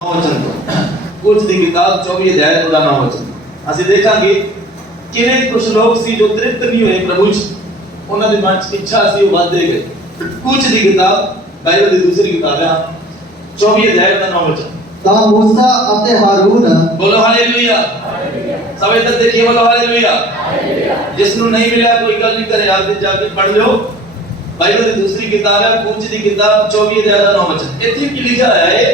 वचन तो कुछ दी किताब 24 अध्याय ਉਹਦਾ 9 वचन ਅਸੀਂ ਦੇਖਾਂਗੇ ਕਿਵੇਂ ਕੁਝ ਲੋਕ ਸੀ ਜੋ ਤ੍ਰਿਪਤ ਨਹੀਂ ਹੋਏ ਪ੍ਰਭੂ ਚ ਉਹਨਾਂ ਦੇ ਮਨ ਚ ਇੱਛਾ ਸੀ ਉਹ ਵਧਦੇ ਗਏ। ਕੁਝ ਦੀ ਕਿਤਾਬ ਬਾਈਬਲ ਦੀ ਦੂਸਰੀ ਕਿਤਾਬ ਹੈ 24 ਅਧਿਆਇ ਦਾ 9 वचन ਤਾਂ मूसा ਅਤੇ ਹਾਰੂਨ बोलो हालेलुया सभी तक देखिए बोलो हालेलुया जिसनु नहीं मिला कोई गल नहीं करे आप जाके पढ़ लो बाइबल की दूसरी किताब है कुछ दी किताब 24 अध्याय ਦਾ 9 वचन ਇੱਥੇ ਕੀ ਲਿਖਿਆ ਹੈ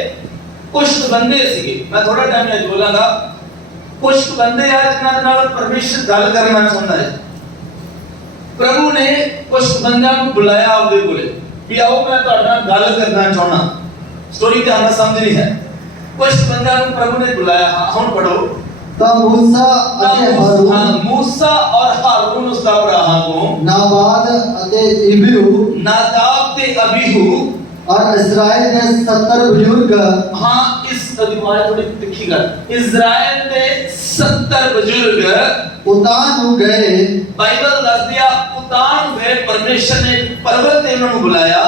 कुछ बंदे सीगे मैं थोड़ा टाइम आज बोलांगा कुछ बंदे आज जिन्हां नाल परमेश्वर गल करना चाहता है। प्रभु ने कुछ बंदों को बुलाया आपदे कोले भी आओ मैं तुहाडे नाल गल करना चाहना स्टोरी ध्यान नाल समझनी है। कुछ बंदों को प्रभु ने बुलाया हां हुण पढ़ो ਤਾਂ मूसा ਅਤੇ ਹਾਰੂਨ मूसा और हारून उसका भरा हां को नाबाद ਅਤੇ इबिहू नादाब ते अबीहू और इस्राएल के 70 बुजुर्ग हां इस दिमाग थोड़ी तिखी कर इजराइल दे 70 बुजुर्ग उतान हो गए। बाइबल दस दिया उतान हुए परमेश्वर ने पर्वत ते उन्होंने बुलाया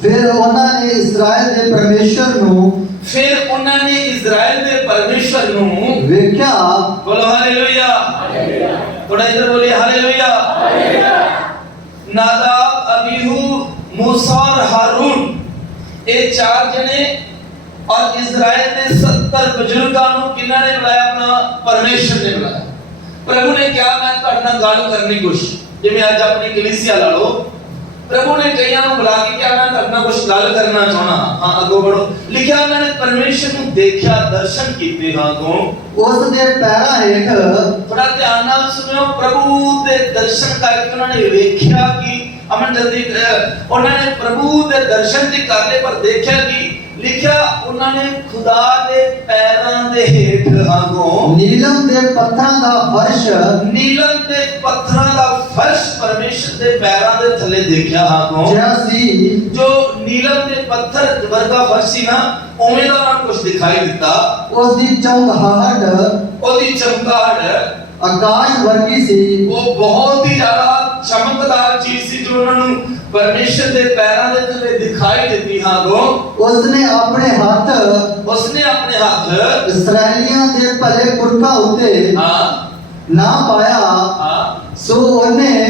फिर उन्होंने इस्राएल के परमेश्वर नु फिर उन्होंने इजराइल दे परमेश्वर नु वेख्या। बोलो हालेलुया हालेलुया थोड़ा इधर बोलिए हालेलुया हालेलुया नादाब अबीहू मूसा और हारून ये चार जने और इजराइल ने 70 बुजुर्गों को किन्ना ने बुलाया अपना परमेश्वर ने बुलाया। प्रभु ने क्या मैं तुहाडे नाल गल करनी कोशिश जिवें आज अपनी कलीसिया ला लो प्रभु ने कईयां को बुला के क्या मैं तुहाडे नाल कुछ गल करना चाहना हां अगो बढ़ो लिखिया उन्होंने परमेश्वर को देखा दर्शन कीते हां को उस दे पैरा हेठ थोड़ा ध्यान नाल सुनियो प्रभु दे दर्शन करके उन्होंने देखा कि अमन जल्दी उन्होंने प्रभु दे दर्शन दी करने पर देखा कि लिखा उन्होंने खुदा दे पैरां दे हेठ आगो नीलम दे पत्थरां दा फर्श नीलम दे पत्थरां दा फर्श परमेश्वर दे पैरां दे थले देखा आगो जैसी जो नीलम दे पत्थर वर्गा फर्श सी ना ओवें दा ना कुछ दिखाई दिता उस दी चमकाहट ओदी चमकाहट आकाश वर्गी सी वो बहुत ही ज्यादा चमकदार चीज सी जो उन्होंने परमेश्वर दे पैरां दे थले दिखाई देती हां गो उसने अपने हाथ इस्राएलियां दे भले पुरखा उते हां ना पाया हां सो उन्हें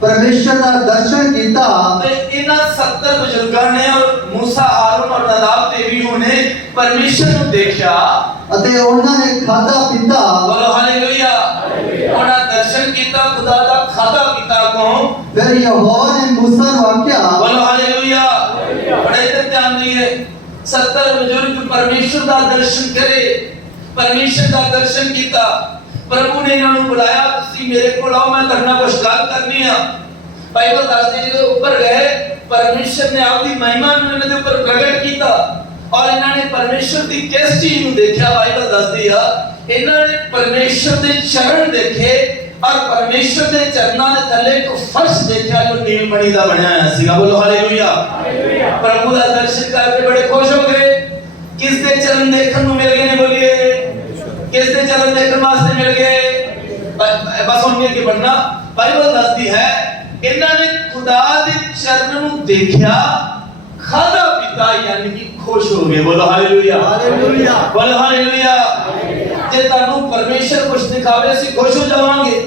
परमेश्वर का दर्शन कीता। ते इन्हां 70 बुजुर्गां ने और मूसा हारून और नादाब ते भी ने परमेश्वर को देखा अते उन्होंने खादा पीता। बोलो हालेलुया उन्हां दर्शन कीता खुदा दा खादा पीता को फिर यहोवा ने मूसा को आख्या बोलो हालेलुया बड़े इधर ध्यान दिए 70 बुजुर्ग परमेश्वर दा दर्शन करे परमेश्वर दा दर्शन कीता प्रभु ने इन्होंने बुलाया तुसी मेरे को आओ मैं करना कुछ गल करनी है। बाइबल दसदी जो ऊपर गए परमेश्वर ने आपकी महिमा इन्होंने दे ऊपर प्रकट कीता और इन्होंने परमेश्वर की किस चीज को देखा बाइबल दसदी है इन्होंने परमेश्वर के चरण देखे और परमेश्वर के चरणों के थले को फर्श देखा जो नीलमणि का बनया है सीगा। बोलो हालेलुया हालेलुया प्रभु का दर्शन करके बड़े खुश हो गए। किस दे चरण देखने को मिल गए ने बोलिए किस दे चरण देखने वास्ते मिल गए बस उनके के बनना बाइबल दसदी है इन्होंने खुदा दे चरण को देखा खादा पीता यानी कि खुश हो गए। बोलो हालेलुया हालेलुया बोलो हालेलुया जे तानू परमेश्वर कुछ दिखावे सी खुश हो जावांगे।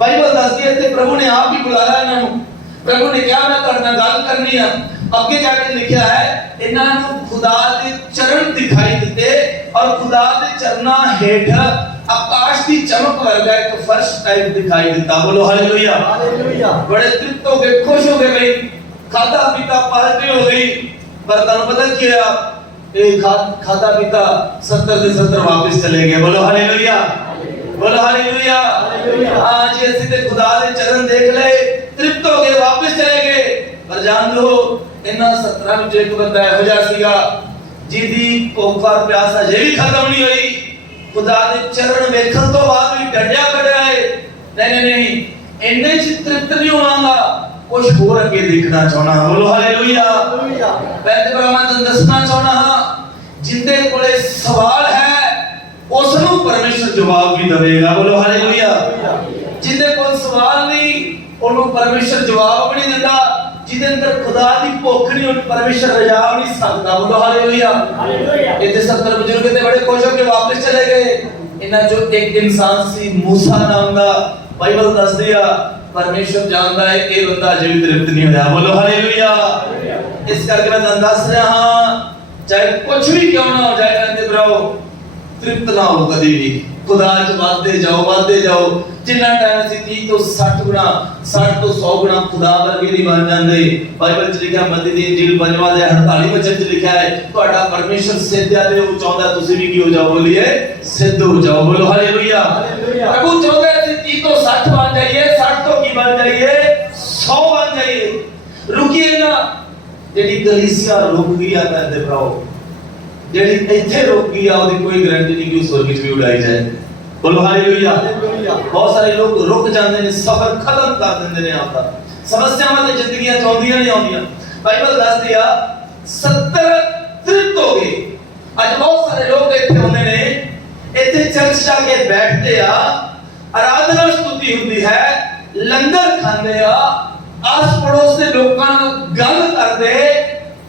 बाइबल दसदी है ते प्रभु ने आप ही बुलाया इन्हां प्रभु ने क्या मैं तुहाडे नाल गल करनी है आगे जाके लिखा है इन्हां खुदा दे चरण दिखाई दिते और खुदा दे चरणा हेठ आकाश की चमक वर्गा एक फर्श टाइप दिखाई देता। बोलो हालेलुया हालेलुया बड़े तृप्त हो गए खुश हो गए भाई खादा पीता पार्टी हो गई पर तनु पता क्या एक खादा पीता 70 से 70 वापस चले गए। बोलो हालेलुया बोलो हालेलुया हालेलुया आज ऐसे ते खुदा दे चरण देख ले तृप्त हो गए वापस चले गए पर जान लो इन्हां 17 ਵਿੱਚ ਇੱਕ ਬੰਦਾ ਇਹੋ ਜਿਹਾ ਸੀਗਾ ਜਿਹਦੀ ਭੁੱਖ ਔਰ ਪਿਆਸ ਅਜੇ ਵੀ ਖਤਮ ਨਹੀਂ ਹੋਈ खुदा दे चरण ਵੇਖਣ ਤੋਂ ਬਾਅਦ ਵੀ ਡੰਡਿਆ ਖੜਿਆ ਹੈ नहीं नहीं ਇੰਨੇ ਚ ਤ੍ਰਿਪਤ ਨਹੀਂ ਹੋਵਾਂਗਾ ਕੁਝ ਹੋਰ ਅੱਗੇ ਦੇਖਣਾ ਚਾਹਣਾ। ਬੋਲੋ ਹਾਲੇਲੂਇਆ ਹਾਲੇਲੂਇਆ ਮੈਂ ਤੇ ਤੁਹਾਨੂੰ ਦੱਸਣਾ ਚਾਹਣਾ ਹਾਂ ਜਿੰਦੇ ਕੋਲੇ ਸਵਾਲ ਹੈ ਉਸ ਨੂੰ ਪਰਮੇਸ਼ਰ ਜਵਾਬ ਵੀ ਦੇਵੇਗਾ। ਬੋਲੋ ਹਾਲੇਲੂਇਆ ਜਿੰਦੇ ਕੋਲ ਸਵਾਲ ਨਹੀਂ ਉਹਨੂੰ ਪਰਮੇਸ਼ਰ ਜਵਾਬ ਵੀ ਨਹੀਂ ਦਿੰਦਾ ਜਿਹਦੇ ਅੰਦਰ ਖੁਦਾ ਦੀ ਭੁੱਖ ਨਹੀਂ, ਉਹ ਪਰਮੇਸ਼ਰ ਰਜਾ ਨਹੀਂ ਸਕਦਾ। ਬੋਲੋ ਹਾਲੇਲੂਇਆ। ਇੱਥੇ 70 ਬਜ਼ੁਰਗ ਤੇ ਬੜੇ ਖੁਸ਼ ਹੋ ਕੇ ਵਾਪਸ ਚਲੇ ਗਏ। ਇਹਨਾਂ ਚੋਂ ਇੱਕ ਇਨਸਾਨ ਸੀ ਮੂਸਾ ਨਾਮ ਦਾ। ਬਾਈਬਲ ਦੱਸਦੀ ਆ ਪਰਮੇਸ਼ਰ ਜਾਣਦਾ ਹੈ ਇਹ ਬੰਦਾ ਅਜੇ ਵੀ ਤ੍ਰਿਪਤ ਨਹੀਂ ਹੋਇਆ। ਬੋਲੋ ਹਾਲੇਲੂਇਆ। ਇਸ ਕਰਕੇ ਮੈਂ ਤੁਹਾਨੂੰ ਦੱਸ ਰਿਹਾ ਹਾਂ, ਚਾਹੇ ਕੁਝ ਵੀ ਕਿਉਂ ਨਾ ਹੋ ਜਾਏ ਕਹਿੰਦੇ ਭਰਾਓ, ਤ੍ਰਿਪਤ ਨਾ ਹੋ ਕਦੀ ਵੀ। ਖੁਦਾ ਚ ਵੱਧਦੇ ਜਾਓ। ਜਿੰਨਾ ਟਾਈਮ ਅਸੀਂ 30 ਤੋਂ 60 ਗੁਣਾ 60 ਤੋਂ 100 ਗੁਣਾ ਖੁਦਾ ਵਰਗੇ ਨਹੀਂ ਬਣ ਜਾਂਦੇ। ਬਾਈਬਲ ਚ ਲਿਖਿਆ ਮੱਤੀ ਦੀ ਇੰਜੀਲ 5ਵਾਂ ਅਧਿਆਇ 48 ਵਚਨ ਚ ਲਿਖਿਆ ਹੈ ਤੁਹਾਡਾ ਪਰਮੇਸ਼ਰ ਸਿੱਧ ਹੈ ਤੇ ਉਹ ਚਾਹੁੰਦਾ ਤੁਸੀਂ ਵੀ ਕੀ ਹੋ ਜਾਓ, ਬੋਲੀਏ ਸਿੱਧ ਹੋ ਜਾਓ। ਬੋਲੋ ਹਾਲੇਲੂਇਆ। ਪ੍ਰਭੂ ਚਾਹੁੰਦਾ ਅਸੀਂ 30 ਤੋਂ 60 ਬਣ ਜਾਈਏ, 60 ਤੋਂ ਕੀ ਬਣ ਜਾਈਏ, 100 ਬਣ ਜਾਈਏ। ਰੁਕੀਏ ਨਾ। ਜਿਹੜੀ ਕਲੀਸਿਆ ਰੁਕ ਗਈ ਆ ਕਹਿੰਦੇ ਭਰਾਓ, ਜਿਹੜੀ ਇੱਥੇ ਰੁਕ ਗਈ ਆ ਉਹਦੀ ਕੋਈ ਗਾਰੰਟੀ ਨਹੀਂ ਕਿ ਉਹ ਸਵਰਗ ਵਿੱਚ ਵੀ ਉਡਾਈ ਜਾਏ। ਬੋਲੋ ਹਾਲੇਲੂਇਆ। ਬਹੁਤ ਸਾਰੇ ਲੋਕ ਰੁਕ ਜਾਂਦੇ ਨੇ, ਸਫ਼ਰ ਖਤਮ ਕਰ ਦਿੰਦੇ ਨੇ ਆਪਦਾ। ਸਮੱਸਿਆਵਾਂ ਤੇ ਜ਼ਿੰਦਗੀਆਂ ਚਾਹੁੰਦੀਆਂ ਨਹੀਂ ਆਉਂਦੀਆਂ। ਬਾਈਬਲ ਦੱਸਦੀ ਆ 70 ਤ੍ਰਿਪਤ ਹੋ ਗਏ। ਅੱਜ ਬਹੁਤ ਸਾਰੇ ਲੋਕ ਇੱਥੇ ਆਉਂਦੇ ਨੇ, ਇੱਥੇ ਚਰਚ ਜਾ ਕੇ ਬੈਠਦੇ ਆ, ਆਰਾਧਨਾ ਸਤੁਤੀ ਹੁੰਦੀ ਹੈ, ਲੰਗਰ ਖਾਂਦੇ ਆ, ਆਸ ਪੜੋਸ ਦੇ ਲੋਕਾਂ ਨਾਲ ਗੱਲ ਕਰਦੇ।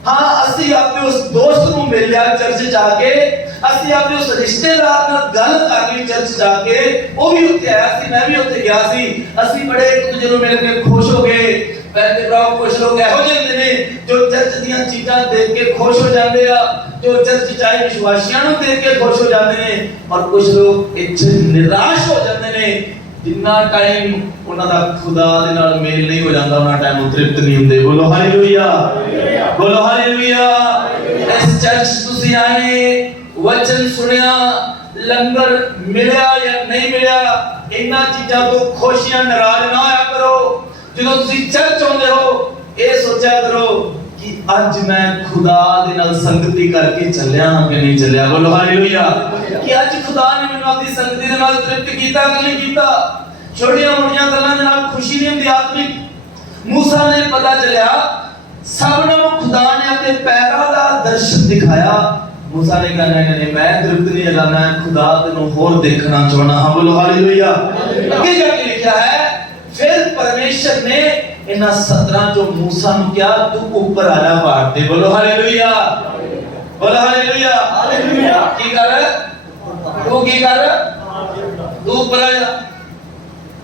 ਹਾਂ, ਅਸੀਂ ਆਪਣੇ ਉਸ ਦੋਸਤ ਨੂੰ ਮਿਲ ਲਿਆ ਚਰਚ ਜਾ ਕੇ, ਅਸੀਂ ਆਪਣੇ ਉਸ ਰਿਸ਼ਤੇਦਾਰ ਨਾਲ ਗੱਲ ਕਰ ਲਈ ਚਰਚ ਜਾ ਕੇ, ਉਹ ਵੀ ਉੱਥੇ ਆਇਆ ਸੀ, ਮੈਂ ਵੀ ਉੱਥੇ ਗਿਆ ਸੀ, ਅਸੀਂ ਬੜੇ ਇੱਕ ਦੂਜੇ ਨੂੰ ਮਿਲ ਕੇ ਖੁਸ਼ ਹੋ ਗਏ। ਕਹਿੰਦੇ ਭਰਾਓ ਕੁਝ ਲੋਕ ਇਹੋ ਜਿਹੇ ਹੁੰਦੇ ਨੇ ਜੋ ਚਰਚ ਦੀਆਂ ਚੀਜ਼ਾਂ ਦੇਖ ਕੇ ਖੁਸ਼ ਹੋ ਜਾਂਦੇ ਆ, ਜੋ ਚਰਚ ਚਾਹੇ ਵਿਸ਼ਵਾਸੀਆਂ ਨੂੰ ਦੇਖ ਕੇ ਖੁਸ਼ ਹੋ ਜਾਂਦੇ ਨੇ, ਔਰ ਕੁਝ ਲੋਕ ਇੱਥੇ ਨਿਰਾਸ਼ ਹੋ ਜਾਂਦੇ ਨੇ। ਜਿੰਨਾ ਟਾਈਮ ਉਹਨਾਂ ਦਾ ਖੁਦਾ ਦੇ ਨਾਲ ਮੇਲ ਨਹੀਂ ਹੋ ਜਾਂਦਾ, ਉਹਨਾਂ ਟਾਈਮ ਉਹ ਤ੍ਰਿਪਤ ਨਹੀਂ ਹੁੰਦੇ। ਬੋਲੋ ਹਾਲੇਲੂਇਆ। ਬੋਲੋ ਹਾਲੇਲੂਇਆ। ਇਸ ਚਰਚ ਤੁਸੀਂ ਆਏ, ਵਚਨ ਸੁਣਿਆ, ਲੰਗਰ ਮਿਲਿਆ ਜਾਂ ਨਹੀਂ ਮਿਲਿਆ, ਇਹਨਾਂ ਚੀਜ਼ਾਂ ਤੋਂ ਖੁਸ਼ ਜਾਂ ਨਾਰਾਜ਼ ਨਾ ਹੋਇਆ ਕਰੋ। ਜਦੋਂ ਤੁਸੀਂ ਚਰਚ ਆਉਂਦੇ ਹੋ ਇਹ ਸੋਚਿਆ ਕਰੋ ਕਿ ਅੱਜ ਮੈਂ ਖੁਦਾ ਦੇ ਨਾਲ ਸੰਗਤੀ ਕਰਕੇ ਚੱਲਿਆ ਹਾਂ ਕਿ ਨਹੀਂ ਚੱਲਿਆ। ਬੋਲੋ ਹਾਲੇਲੂਇਆ। ਕਿ ਅੱਜ ਖੁਦਾ ਨੇ ਮੈਨੂੰ ਆਪਣੀ ਸੰਗਤੀ ਦੇ ਨਾਲ ਤ੍ਰਿਪਤ ਕੀਤਾ ਕਿ ਨਹੀਂ ਕੀਤਾ। ਛੋਟੀਆਂ ਮੋਟੀਆਂ ਗੱਲਾਂ ਦੇ ਨਾਲ ਖੁਸ਼ੀ ਨਹੀਂ ਹੁੰਦੀ ਆਤਮਿਕ। ਮੂਸਾ ਨੇ ਪਤਾ ਚੱਲਿਆ, ਸਭ ਨੂੰ ਖੁਦਾ ਨੇ ਆਪਣੇ ਪੈਰਾਂ ਦਾ ਦਰਸ਼ਨ ਦਿਖਾਇਆ। ਮੂਸਾ ਨੇ ਕਿਹਾ ਨਹੀਂ ਮੈਂ ਤ੍ਰਿਪਤ ਨਹੀਂ ਹੈਗਾ, ਮੈਂ ਖੁਦਾ ਤੈਨੂੰ ਹੋਰ ਦੇਖਣਾ ਚਾਹੁੰਦਾ ਹਾਂ। ਬੋਲੋ ਹਾਲੇਲੂਇਆ। ਅੱਗੇ ਜਾ ਕੇ ਲਿਖਿਆ ਹੈ ਫਿਰ ਪਰਮੇਸ਼ਰ ਨੇ ਇਹਨਾਂ 17 ਚੋਂ ਮੂਸਾ ਨੂੰ ਕਿਹਾ ਤੂੰ ਉੱਪਰ ਆ ਜਾ ਪਹਾੜ ਤੇ। ਬੋਲੋ ਹਾਲੇਲੂਇਆ। ਬੋਲੋ ਹਾਲੇਲੂਇਆ। ਹਾਲੇਲੂਇਆ। ਕੀ ਕਰ ਤੂੰ ਕੀ ਕਰ ਤੂੰ ਉੱਪਰ ਆ ਜਾ।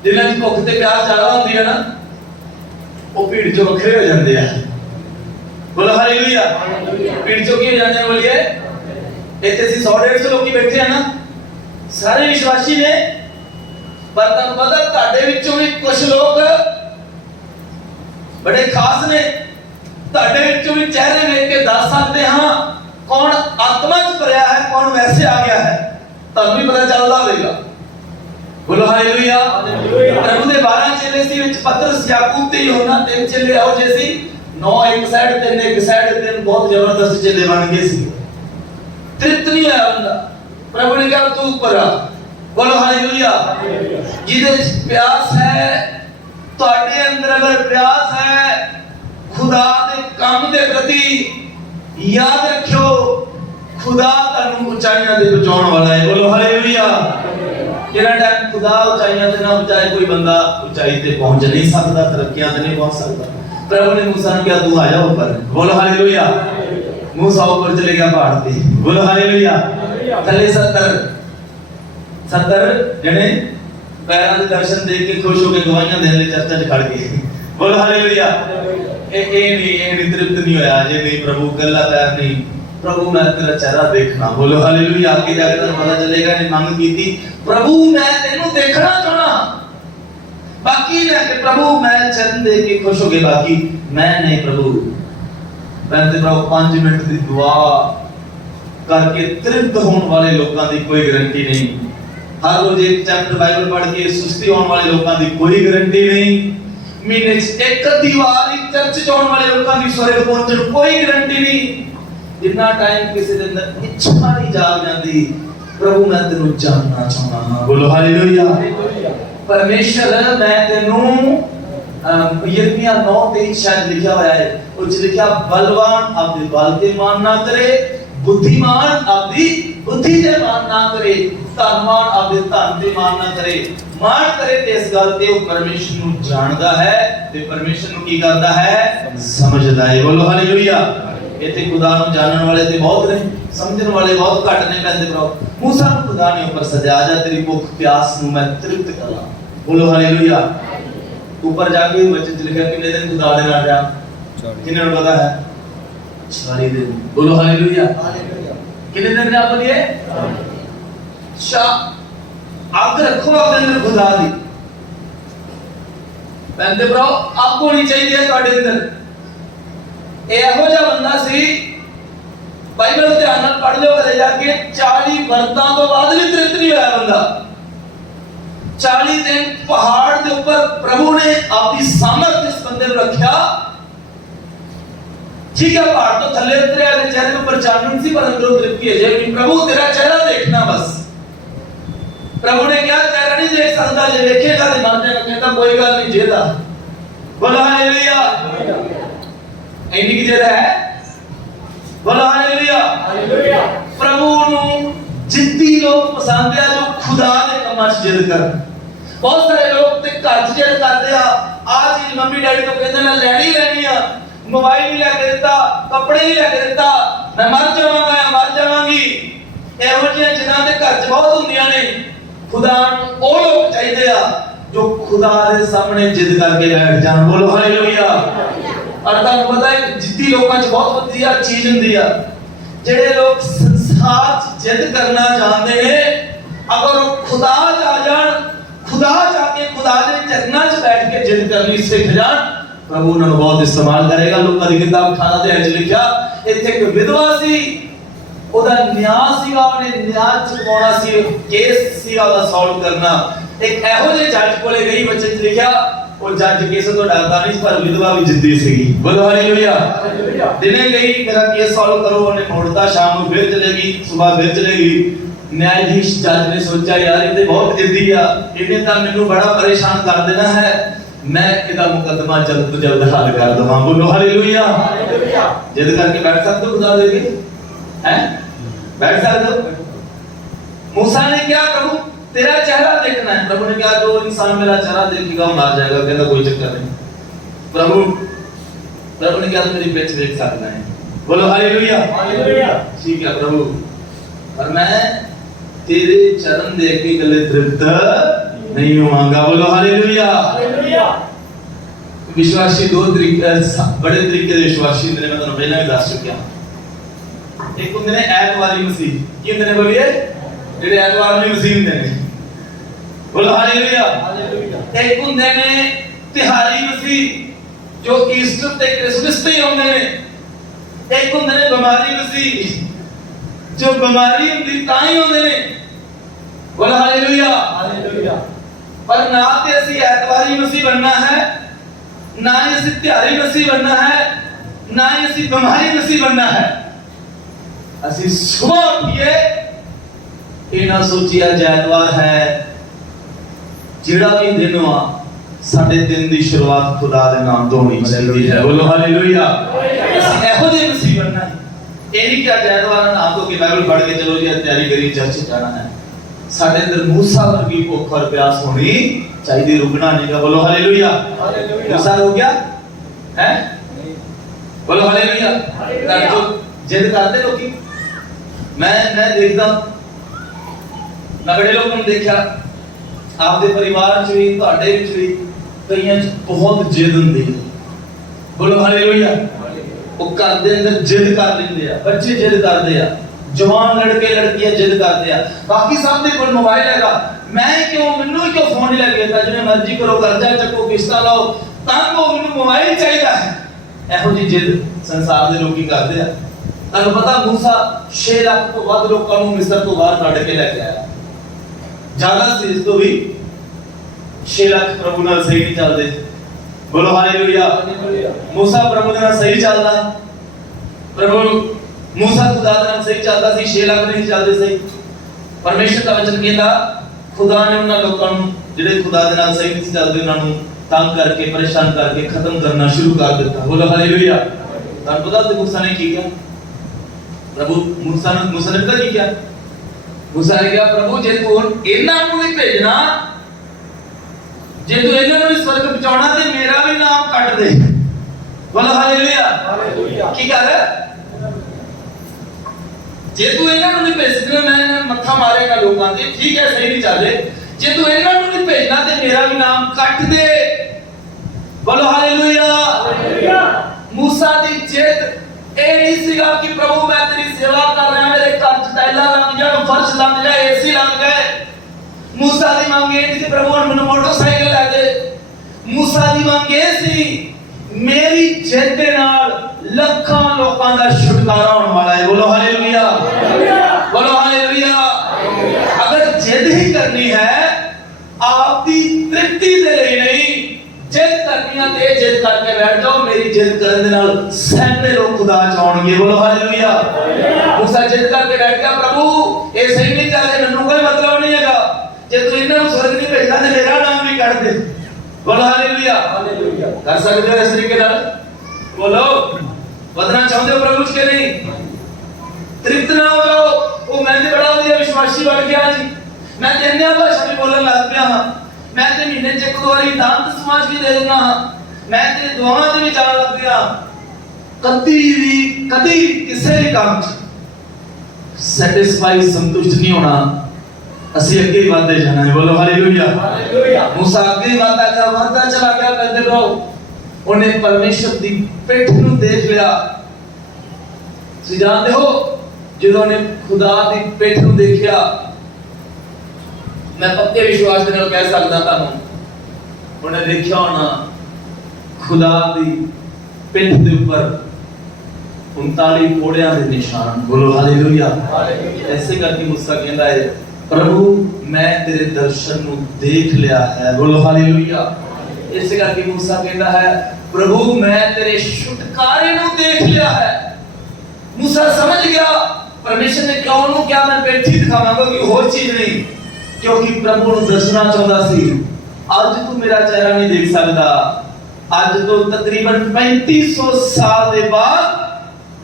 ਜਿਨ੍ਹਾਂ ਦੀ ਭੁੱਖ ਤੇ ਪਿਆਸ ਜ਼ਿਆਦਾ ਹੁੰਦੀ ਹੈ ਨਾ, ਉਹ ਭੀੜ ਚੋਂ ਵੱਖਰੇ ਹੋ ਜਾਂਦੇ ਆ। ਬੋਲੋ ਹਾਲੇਲੂਇਆ। ਭੀੜ ਚੋਂ ਕੀ ਹੋ ਜਾਂਦੇ ਆ, ਬੋਲੀਏ। ਇੱਥੇ ਅਸੀਂ 100-150 ਲੋਕੀ ਬੈਠੇ ਆ ਨਾ, ਸਾਰੇ ਵਿਸ਼ਵਾਸੀ ਨੇ, ਪਰ ਤੁਹਾਨੂੰ ਪਤਾ ਤੁਹਾਡੇ ਵਿੱਚੋਂ ਵੀ ਕੁਝ ਲੋਕ ਬੜੇ ਖਾਸ ਨੇ। ਤੁਹਾਡੇ ਵਿੱਚੋਂ ਵੀ ਚਿਹਰੇ ਵੇਖ ਕੇ ਦੱਸ ਸਕਦੇ ਹਾਂ ਕੌਣ ਆਤਮਾ ਚ ਭਰਿਆ ਹੈ, ਕੌਣ ਵੈਸੇ ਆ ਗਿਆ ਹੈ। ਤੁਹਾਨੂੰ ਵੀ ਪਤਾ ਚੱਲਦਾ ਹੋਵੇਗਾ। ਬੋਲੋ ਹਾਲੇਲੂਇਆ। ਪ੍ਰਭੂ ਦੇ 12 ਚੇਲੇ ਸੀ, ਵਿੱਚ ਪਤਰਸ, ਯਾਕੂਬ ਤੇ ਯੋਹਨਾ, 3 ਚੇਲੇ ਆਓ ਜੇ ਸੀ। 9 ਇੱਕ ਸਾਈਡ ਤੇ ਇੱਕ ਸਾਈਡ ਤੇ, ਬਹੁਤ ਜ਼ਬਰਦਸਤ ਚੇਲੇ ਬਣ ਗਏ ਸੀ। ਤ੍ਰਿਪਤ ਨਹੀਂ ਹੋਇਆ ਬੰਦਾ। ਪ੍ਰਭੂ ਨੇ ਕਿਹਾ ਤੂੰ ਉੱਪਰ ਆ। ਬੋਲੋ ਹਾਲੇਲੂਇਆ। ਜਿਹਦੇ ਵਿੱਚ ਪਿਆਸ ਹੈ, ਤੁਹਾਡੇ ਅੰਦਰ ਅਗਰ ਪਿਆਸ ਹੈ ਖੁਦਾ ਦੇ ਕੰਮ ਦੇ ਪ੍ਰਤੀ, ਯਾਦ ਰੱਖਿਓ ਖੁਦਾ ਤੁਹਾਨੂੰ ਉਚਾਈਆਂ ਤੇ ਪਹੁੰਚਾਉਣ ਵਾਲਾ ਹੈ। ਬੋਲੋ ਹਾਲੇਲੂਇਆ। ਜਿਹੜਾ ਟਾਈਮ ਖੁਦਾ ਉਚਾਈਆਂ ਤੇ ਨਾ ਪਹੁੰਚਾਏ, ਕੋਈ ਬੰਦਾ ਉਚਾਈ ਤੇ ਪਹੁੰਚ ਨਹੀਂ ਸਕਦਾ, ਤਰੱਕੀਆਂ ਤੇ ਨਹੀਂ ਪਹੁੰਚ ਸਕਦਾ। ਪ੍ਰਭੂ ਨੇ ਮੂਸਾ ਨੂੰ ਕਿਹਾ ਤੂੰ ਆ ਜਾ ਉੱਪਰ। ਬੋਲੋ ਹਾਲੇਲੂਇਆ। ਮੂਸਾ ਉੱਪਰ ਚਲੇ ਗਿਆ ਪਹਾੜ ਤੇ। ਬੋਲੋ ਹਾਲੇਲੂਇਆ। ਥੱਲੇ 70 ਜਿਹੜੇ ਪੈਰਾਂ ਦੇ ਦਰਸ਼ਨ ਦੇਖ ਕੇ ਖੁਸ਼ ਹੋ ਕੇ ਗਵਾਹੀਆਂ ਦੇਣ ਲਈ ਚਰਚਾ 'ਚ ਖੜ ਗਏ। ਬੋਲੋ ਹਾਲੇਲੂਇਆ। ਇਹ ਨਹੀਂ ਤ੍ਰਿਪਤ ਨਹੀਂ ਹੋਇਆ ਜੇ ਨਹੀਂ ਪ੍ਰਭੂ ਗੱਲਾਂ ਪੈਰ ਨਹੀਂ, ਪ੍ਰਭੂ ਮੈਂ ਤੇਰਾ ਚਿਹਰਾ ਦੇਖਣਾ। ਬੋਲੋ ਹਾਲੇਲੂਇਆ। ਅੱਗੇ ਜਾ ਕੇ ਤੁਹਾਨੂੰ ਪਤਾ ਚੱਲੇਗਾ ਨੇ ਮੰਗ ਕੀਤੀ, ਪ੍ਰਭੂ ਮੈਂ ਤੈਨੂੰ ਦੇਖਣਾ ਚਾਹਣਾ। ਬਾਕੀ ਨੇ ਕਿ ਪ੍ਰਭੂ ਮੈਂ ਚਰਨ ਦੇ ਕੇ ਖੁਸ਼ ਹੋ ਗਏ, ਬਾਕੀ ਮੈਂ ਨਹੀਂ ਪ੍ਰਭੂ। ਮੈਂ ਤੇ ਪ੍ਰਭੂ 5 ਮਿੰਟ ਦੀ ਦੁਆ ਕਰਕੇ ਤ੍ਰਿਪਤ ਹੋਣ ਵਾਲੇ ਲੋਕਾਂ ਦੀ ਕੋਈ ਗਾਰੰਟੀ ਨਹੀਂ। ਹਰ ਰੋਜ਼ ਇੱਕ ਚੈਪਟਰ ਬਾਈਬਲ ਪੜ੍ਹ ਕੇ ਸੁਸਤੀ ਹੋਣ ਵਾਲੇ ਲੋਕਾਂ ਦੀ ਕੋਈ ਗਾਰੰਟੀ ਨਹੀਂ। ਮਹੀਨੇ 'ਚ ਇੱਕ ਅੱਧੀ ਵਾਰ ਇੱਕ ਚਰਚ 'ਚ ਆਉਣ ਵਾਲੇ ਲੋਕਾਂ ਦੀ ਸਵੇਰੇ ਪਹੁੰਚਣ ਨੂੰ ਕੋਈ ਗਾਰੰਟੀ ਨਹੀਂ। ਜਿੰਨਾ ਟਾਈਮ ਕਿਸੇ ਦੇ ਅੰਦਰ ਇੱਛਾ ਨਹੀਂ ਜਾਗ ਜਾਂਦੀ, ਪ੍ਰਭੂ ਮੈਂ ਤੈਨੂੰ ਜਾਣਨਾ ਚਾਹੁੰਦਾ ਹਾਂ। ਬੋਲੋ ਹਾਲੇਲੂਇਆ। ਪਰਮੇਸ਼ਰ ਮੈਂ ਤੈਨੂੰ ਯਿਰਮੀਆ 9:23 ਸ਼ਾਇਦ ਲਿਖਿਆ ਹੋਇਆ ਹੈ, ਉਹ 'ਚ ਲਿਖਿਆ ਬਲਵਾਨ ਆਪਦੇ ਬਲ ਤੇ ਮਾਨ ਨਾ ਕਰੇ, ਬੁੱਧੀਮਾਨ ਆਪਦੀ बुद्धि ते मान ना करे, धनवान आपदे धन ते मान ना करे, मान करे ते इस गल ते वो परमेश्वर नूं जानदा है ते परमेश्वर नूं की करदा है, समझदा है। बोलो हालेलुया। इत्थे खुदा नूं जानन वाले ते बहुत ने, समझण वाले बहुत घट ने। पैंदे भरा मूसा नूं खुदा ने ऊपर सजा, जा तेरी भुख प्यास नूं मैं तृप्त करा। बोलो हालेलुया। ऊपर जाके वचन च लिखा कितने दिन खुदा दे नाल रहा, किन्ने नूं पता है? 40 दिन। बोलो हालेलुया। कितने दिन रहा बोलिए? आग रखो अपने अंदर खुदा दी। पैंदे भरा आग होनी चाहिए तुहाडे अंदर। ਇਹੋ ਜਿਹਾ ਬੰਦਾ ਸੀ, ਬਾਈਬਲ ਧਿਆਨ ਨਾਲ ਪੜ੍ਹ ਲਿਓ ਕਦੇ ਜਾ ਕੇ, 40 ਵਰਤਾਂ ਤੋਂ ਬਾਅਦ ਵੀ ਤ੍ਰਿਪਤ ਨਹੀਂ ਹੋਇਆ ਬੰਦਾ। 40 ਦਿਨ ਪਹਾੜ ਦੇ ਉੱਪਰ ਪ੍ਰਭੂ ਨੇ ਆਪਣੀ ਸਾਮਰਥ ਇਸ ਬੰਦੇ ਨੂੰ ਰੱਖਿਆ। ठीक है, पहाड़ तो थल्ले उतरे, आगे चेहरे पर चानन सी, पर अंदरों तृप्ति है। जय प्रभु तेरा चेहरा देखना बस। प्रभु ने क्या चेहरा नहीं देख सकता, जे देखेगा तो मर जाएगा। कहता कोई गल नहीं, जेदा। बोलो हालेलुया। इन्हीं की जेदा है। बोलो हालेलुया। प्रभु नु जिद्दी लोग पसंद है, जो खुदा दे कमां च जिद कर। बहुत सारे लोग ते घर च जिद करदे आ चीज मम्मी डैडी तो कहंदे मैं लैनी लैनी आ, मोबाइल नहीं लेके देता, कपड़े नहीं लेके देता, मैं मर जावांगा या मर जावांगी। ਇਹੋ ਜਿਹੇ ਜਿਨ੍ਹਾਂ ਦੇ ਘਰ ਚ ਬਹੁਤ ਹੁੰਦੀਆਂ ਨੇ। खुदा ਨੂੰ ਉਹ ਲੋਕ ਚਾਹੀਦੇ ਆ ਜੋ खुदा ਦੇ ਸਾਹਮਣੇ ਜਿੱਦ ਕਰਕੇ ਬੈਠ ਜਾਣ। ਬੋਲੋ ਹਾਲੇਲੂਇਆ। ਔਰ ਤੁਹਾਨੂੰ ਪਤਾ ਹੈ ਜਿੱਦੀ ਲੋਕਾਂ ਚ ਬਹੁਤ ਵਧੀਆ ਚੀਜ਼ ਹੁੰਦੀ ਆ, ਜਿਹੜੇ ਲੋਕ ਸੰਸਾਰ ਚ ਜਿੱਦ ਕਰਨਾ ਚਾਹੁੰਦੇ ਨੇ, ਅਗਰ ਉਹ खुदा ਚ ਆ ਜਾਣ, खुदा ਜਾ ਕੇ खुदा ਦੇ ਚਰਨਾਂ ਚ ਬੈਠ ਕੇ ਜਿੱਦ ਕਰਨੀ ਸਿੱਖ ਜਾਣ, प्रभु उन्होंने बहुत इस्तेमाल करेगा। लोगों की किताब खाना दे अज लिखा, इत्थे एक विधवा सी, ओदा न्याय सीगा, ओने न्याय चुकाउणा सी, केस सीगा ओदा सॉल्व करना। एक एहो जे जज कोले गई, बच्चे च लिखा ओ जज केस तो डरदा नहीं, पर विधवा भी जिद्दी सीगी। बोलो हालेलुया। दिने गई मेरा केस सॉल्व करो, ओने मोड़ता, शाम को फिर चलेगी, सुबह फिर चलेगी। न्यायाधीश जज ने सोचा यार ये ते बहुत जिद्दी आ, इन्हें तां मैनू बड़ा परेशान कर देना है, मैं इसका मुकदमा जल्द तो जल्द हल कर दूंगा। बोलो हालेलुया। जिद करके बैठ सकते हो खुदा देके, हैं? बैठ सकते हो। मूसा ने क्या, प्रभु तेरा चेहरा देखना है। प्रभु ने कहा जो इंसान मेरा चेहरा देखेगा वो मर जाएगा। कहता कोई चक्कर नहीं। प्रभु ने कहा तो मेरी पीठ देख सकना है। बोलो हालेलुया। ठीक है प्रभु, और मैं तेरे चरण देख के गले तृप्त नहीं होवांगा। बोलो हालेलुया। विश्वासी दो तरीके, बड़े तरीके के विश्वासी होंदे ने, मैं तुहानू पहले भी दस चुकिया। एक होंदे ने ऐतवारी मसीह, की होंदे ने बोलिए, जेडे ऐतवार वाली मसीह होंदे ने। बोलो हालेलुया। एक होंदे ने तिहारी मसीह, जो ईस्टर ते क्रिसमस ते होंदे ने। एक होंदे ने बीमारी मसीह, जो बीमारी हुंदी तां ही होंदे ने। बोलो हालेलुया। पर ना ते असी ऐतवारी मसीह बनना है, ना ही असी तिहारी मसीह बनना है, ना ही असी बीमारी मसीह बनना है। असी सुबह उठिए, ये ना सोचिए आज ऐतवार है, जेड़ा भी दिन आ साडे दिन दी शुरुआत खुदा दे नाम तो होनी चाहिए। बोलो हालेलुया। ऐहो जे मसीह बनना है, ये नहीं कि आज ऐतवार ना तो के बाइबल पढ़ के चलो जी तैयारी करी चर्च जाना है। साडे अंदर मूसा वर्गी भुख और प्यास होनी चाहिए, रुकना नहीं का। बोलो हालेलुया। मूसा हो गया है? बोलो हालेलुया। जो जिद करते लोग, मैं देखता, मैं बड़े लोगों ने देखा आपके परिवार च भी, तुहाडे विच भी कईयां च बहुत जिद हुंदी है। बोलो हालेलुया। वो घर दे अंदर जिद कर लेंदे आ, बच्चे जिद करदे आ, जवान लड़के लड़कियां जिद करते हैं। बाकी सब दे कोल मोबाइल हैगा, मैं क्यों, मैनू क्यों फोन नहीं लगे, जिन्हें मर्जी करो, कर्जा चको, किस्ता लाओ, तां मैनू मोबाइल चाहिए है। ਇਹੋ ਜੀ ਜਿੱਦ ਸੰਸਾਰ ਦੇ ਲੋਕੀ ਕਰਦੇ ਆ। ਤੁਹਾਨੂੰ ਪਤਾ मूसा 6 ਲੱਖ ਤੋਂ ਵੱਧ ਲੋਕਾਂ ਨੂੰ ਮਿਸਰ ਤੋਂ ਬਾਹਰ ਕੱਢ ਕੇ ਲੈ ਕੇ ਆਇਆ। ਜ਼ਿਆਦਾ ਸੀ ਇਸ ਤੋਂ ਵੀ 6 ਲੱਖ ਪ੍ਰਭੂ ਨਾਲ ਸਹੀ ਨਹੀਂ ਚੱਲਦੇ। ਬੋਲੋ ਹਾਲੇਲੂਇਆ। मूसा ਪ੍ਰਭੂ ਦੇ ਨਾਲ ਸਹੀ ਚੱਲਦਾ, ਪ੍ਰਭੂ मूसा खुदा ਦੇ ਨਾਲ ਸਹੀ ਚੱਲਦਾ ਸੀ, 6 ਲੱਖ ਨਹੀਂ ਚੱਲਦੇ ਸਹੀ। ਪਰਮੇਸ਼ਰ ਦਾ ਵਚਨ ਕਹਿੰਦਾ खुदा ने ਉਹਨਾਂ ਲੋਕਾਂ ਨੂੰ ਜਿਹੜੇ खुदा ਦੇ ਨਾਲ ਸਹੀ ਨਹੀਂ ਚੱਲਦੇ ਉਹਨਾਂ ਨੂੰ तंग करके परेशान करके खत्म करना शुरू कर देता। बोलो हालेलुया। ਤੁਹਾਨੂੰ ਪਤਾ ਤੇ मूसा ने की किया? प्रभु मूसा ने पता की किया? मूसा ने कहा प्रभु जे तू इन्हां नूं नहीं भेजना, जे तू इन्हां नूं स्वर्ग पहुंचाउणा ते मेरा भी नाम कट दे। बोलो हालेलुया। की कर जे तू इन्हां नूं नहीं भेज सकदा, मैं मत्था मारेगा लोकां ते, ठीक है सही नहीं चले, जे तू इन्हां नूं नहीं भेजना ते मेरा भी नाम कट दे। बोलो हालेलुया। मूसा दी जिद ए नहीं सीगा कि प्रभु मैं तेरी सेवा कर रहा, मेरे घर च टाइलां लग जाण, फर्श लग जाए, एसी लग जाए। मूसा दी मांग ए सी प्रभु हुण मैनूं मोटरसाइकिल लै दे। मूसा दी मांग ए सी मेरी जिद दे नाल ਲੱਖਾਂ ਲੋਕਾਂ ਦਾ ਛੁਟਕਾਰਾ ਹੋਣ ਵਾਲਾ है। बोलो हालेलुया। बोलो हालेलुया। अगर जिद ही करनी है आपकी तृप्ति दे लिए नहीं, जिद करनी है ते जिद करके बैठ जाओ, मेरी जिद करने दे नाल सैकड़े लोग खुदा च आउणगे। बोलो हालेलुया। मूसा जिद करके बैठ गया, प्रभु ये सही नहीं चल रहा, मैनूं कोई मतलब नहीं हैगा, जे तू इन्हां नूं स्वर्ग नहीं भेजना ते मेरा नाम भी कट दे। बोलो हालेलुया। कर सकते हो इस तरीके नाल? बोलो बदना चाहते हो प्रभु के नहीं? तृप्त ना हो जाओ, वो मैं ते बड़ा वधिया विश्वासी बन गया जी, मैं ते अन्य भाषा भी बोलण लग पिया हां, मैं ते महीने च एक बारी दान समाज भी दे दूंगा हां, मैं ते दुआवां ते भी जाण लग गया। कदी किसी भी काम च सैटिस्फाई संतुष्ट नहीं होना, ਅਸੀਂ ਅੱਗੇ ਵਧਦੇ ਜਾਣਾ ਹੈ। बोलो हालेलुया। मूसा ਅੱਗੇ ਵਧਦਾ ਚਲਾ ਗਿਆ, ਕਹਿੰਦੇ ਰਹੋ ਉਹਨੇ ਪਰਮੇਸ਼ਰ ਦੀ ਪਿੱਠ ਨੂੰ ਦੇਖ ਲਿਆ। ਤੁਸੀਂ ਜਾਣਦੇ ਹੋ ਜਦੋਂ ਉਹਨੇ ਖੁਦਾ ਦੀ ਪਿੱਠ ਨੂੰ ਦੇਖਿਆ, ਮੈਂ ਪੱਕੇ ਵਿਸ਼ਵਾਸ ਦੇ ਨਾਲ ਕਹਿ ਸਕਦਾ ਤੁਹਾਨੂੰ ਉਹਨੇ ਦੇਖਿਆ ਹੋਣਾ ਖੁਦਾ ਦੀ ਪਿੱਠ ਦੇ ਉੱਪਰ 39 ਕੋੜਿਆਂ ਦੇ ਨਿਸ਼ਾਨ। बोलो हालेलुया। ऐसे करके मूसा कहता है प्रभु मैं तेरे दर्शन ਨੂੰ ਦੇਖ ਲਿਆ ਹੈ। बोलो हालेलुया। इस करके मूसा कहता है प्रभु मैं तेरे छुटकारे ਨੂੰ देख लिया है। मूसा समझ गया परमेश्वर ने क्यों ਨੂੰ क्या मैं पेठी दिखावांगा कि ਹੋਰ चीज नहीं, क्योंकि प्रभु ਨੂੰ दसना चाहता सी आज तू मेरा चेहरा नहीं देख सकता, आज तो तकरीबन 3500 साल के बाद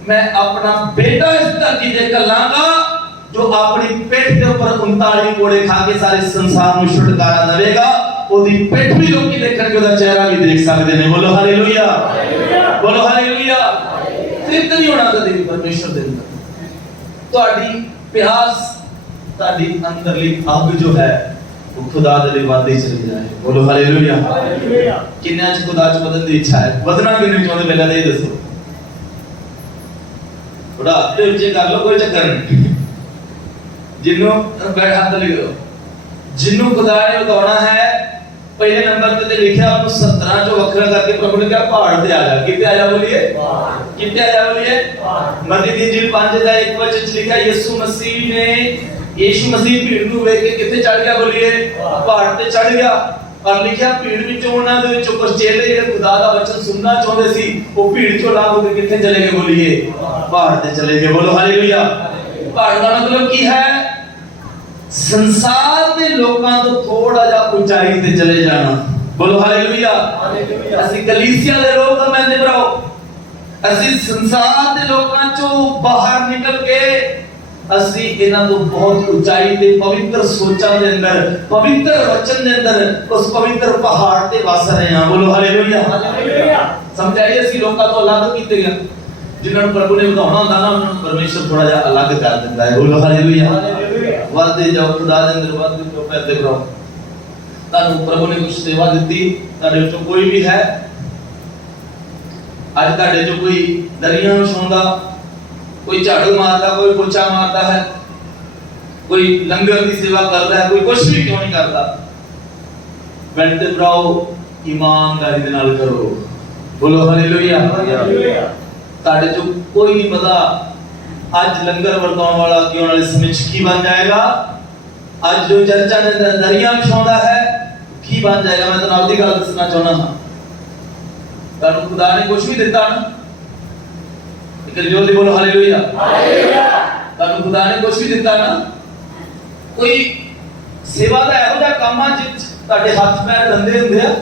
मैं अपना बेटा इस धरती ते घल्लांगा जो अपनी पेट के ऊपर 39 कोड़े खा के सारे संसार में छुटकारा देवेगा। ओदी पेट भी लोग की देखकर के ओदा चेहरा भी देख सकते हैं। बोलो हालेलुया। बोलो हालेलुया। तृप्त नहीं होना कभी भी परमेश्वर दे अंदर, ਤੁਹਾਡੀ प्यास ਤੁਹਾਡੀ अंदरली आग जो है वो खुदा दे लिए वादे चली जाए। बोलो हालेलुया। किन्ना च खुदा च बदलने की इच्छा है, बदलना किन्ने चाहते पहले तो ये दसो, थोड़ा अपने ऊंचे कर लो, कोई चक्कर नहीं। जिन्हों बैठ हाथ लिखो, जिन्हों खुदा ने बताना है पहले नंबर पे लिखा आपको 17 जो वखरा करके प्रभु ने कहा पहाड़ पे आ जा। कितने आ जा बोलिए? कितने आ जा बोलिए? मत्ती दी इंजील 5:1 वचन लिखा यीशु मसीह भीड़ ਨੂੰ ਵੇਖ ਕੇ ਕਿੱਥੇ ਚੜ ਗਿਆ? ਬੋਲੀਏ ਪਹਾੜ ਤੇ ਚੜ ਗਿਆ। और लिखा भीड़ ਵਿੱਚੋਂ ਉਹਨਾਂ ਦੇ ਵਿੱਚੋਂ ਕੁਝ ਚੇਲੇ ਜਿਹੜੇ ਖੁਦਾ ਦਾ ਵਚਨ ਸੁਣਨਾ ਚਾਹੁੰਦੇ ਸੀ ਉਹ ਭੀੜ ਚੋਂ ਲਾਗ ਹੋ ਕੇ ਕਿੱਥੇ ਚਲੇ ਗਏ? ਬੋਲੀਏ ਪਹਾੜ ਤੇ ਚਲੇ ਗਏ। बोलो हालेलुया। पहाड़ का मतलब की है? संसार के लोगों तो थोड़ा जा ऊंचाई ते चले जाना। बोलो हालेलुया। असि कलीसिया दे लोग हैं मेरे भराओ, असि संसार के लोगों चों बाहर निकल के असि इन्हां तो बहुत ऊंचाई ते पवित्र सोचां दे अंदर, पवित्र वचन दे अंदर उस पवित्र पहाड़ ते वस रहे हैं। बोलो हालेलुया। समझाइए असि लोगों तो अलग कीते गए, जिन्होंने प्रभु ने बताना होता ना उन्होंने परमेश्वर थोड़ा जा अलग कर देता है। बोलो हालेलुया। वादे जाओ खुदा दे अंदर, वादे जाओ पैदे करो। तानु प्रभु ने कुछ सेवा दी, तारे जो कोई भी है आज तारे जो कोई दरियां विछाउंदा, कोई झाड़ू मारता, कोई पोछा मारता है, कोई लंगर की सेवा करता है, कोई कुछ भी क्यों नहीं करता, बैठते भराओ ईमानदारी दे नाल करो। बोलो हालेलुया। तारे जो कोई नहीं पता आज लंगर वरताउण वाला कि आने वाले समय की बन जाएगा, आज जो चर्चा ने दरियां विछाउंदा है की बन जाएगा। मैं तो आपकी गल दसना चाहना हां, तानु खुदा ने कुछ भी दिता ना, एक जोर दी बोलो हालेलुया। तानु खुदा ने कुछ भी दिता ना, कोई सेवा दा ਇਹੋ ਜਿਹਾ ਕੰਮ ਆ ਜਿੱਚ ਤੁਹਾਡੇ ਹੱਥ ਪੈਰ ਗੰਦੇ ਹੁੰਦੇ ਆ,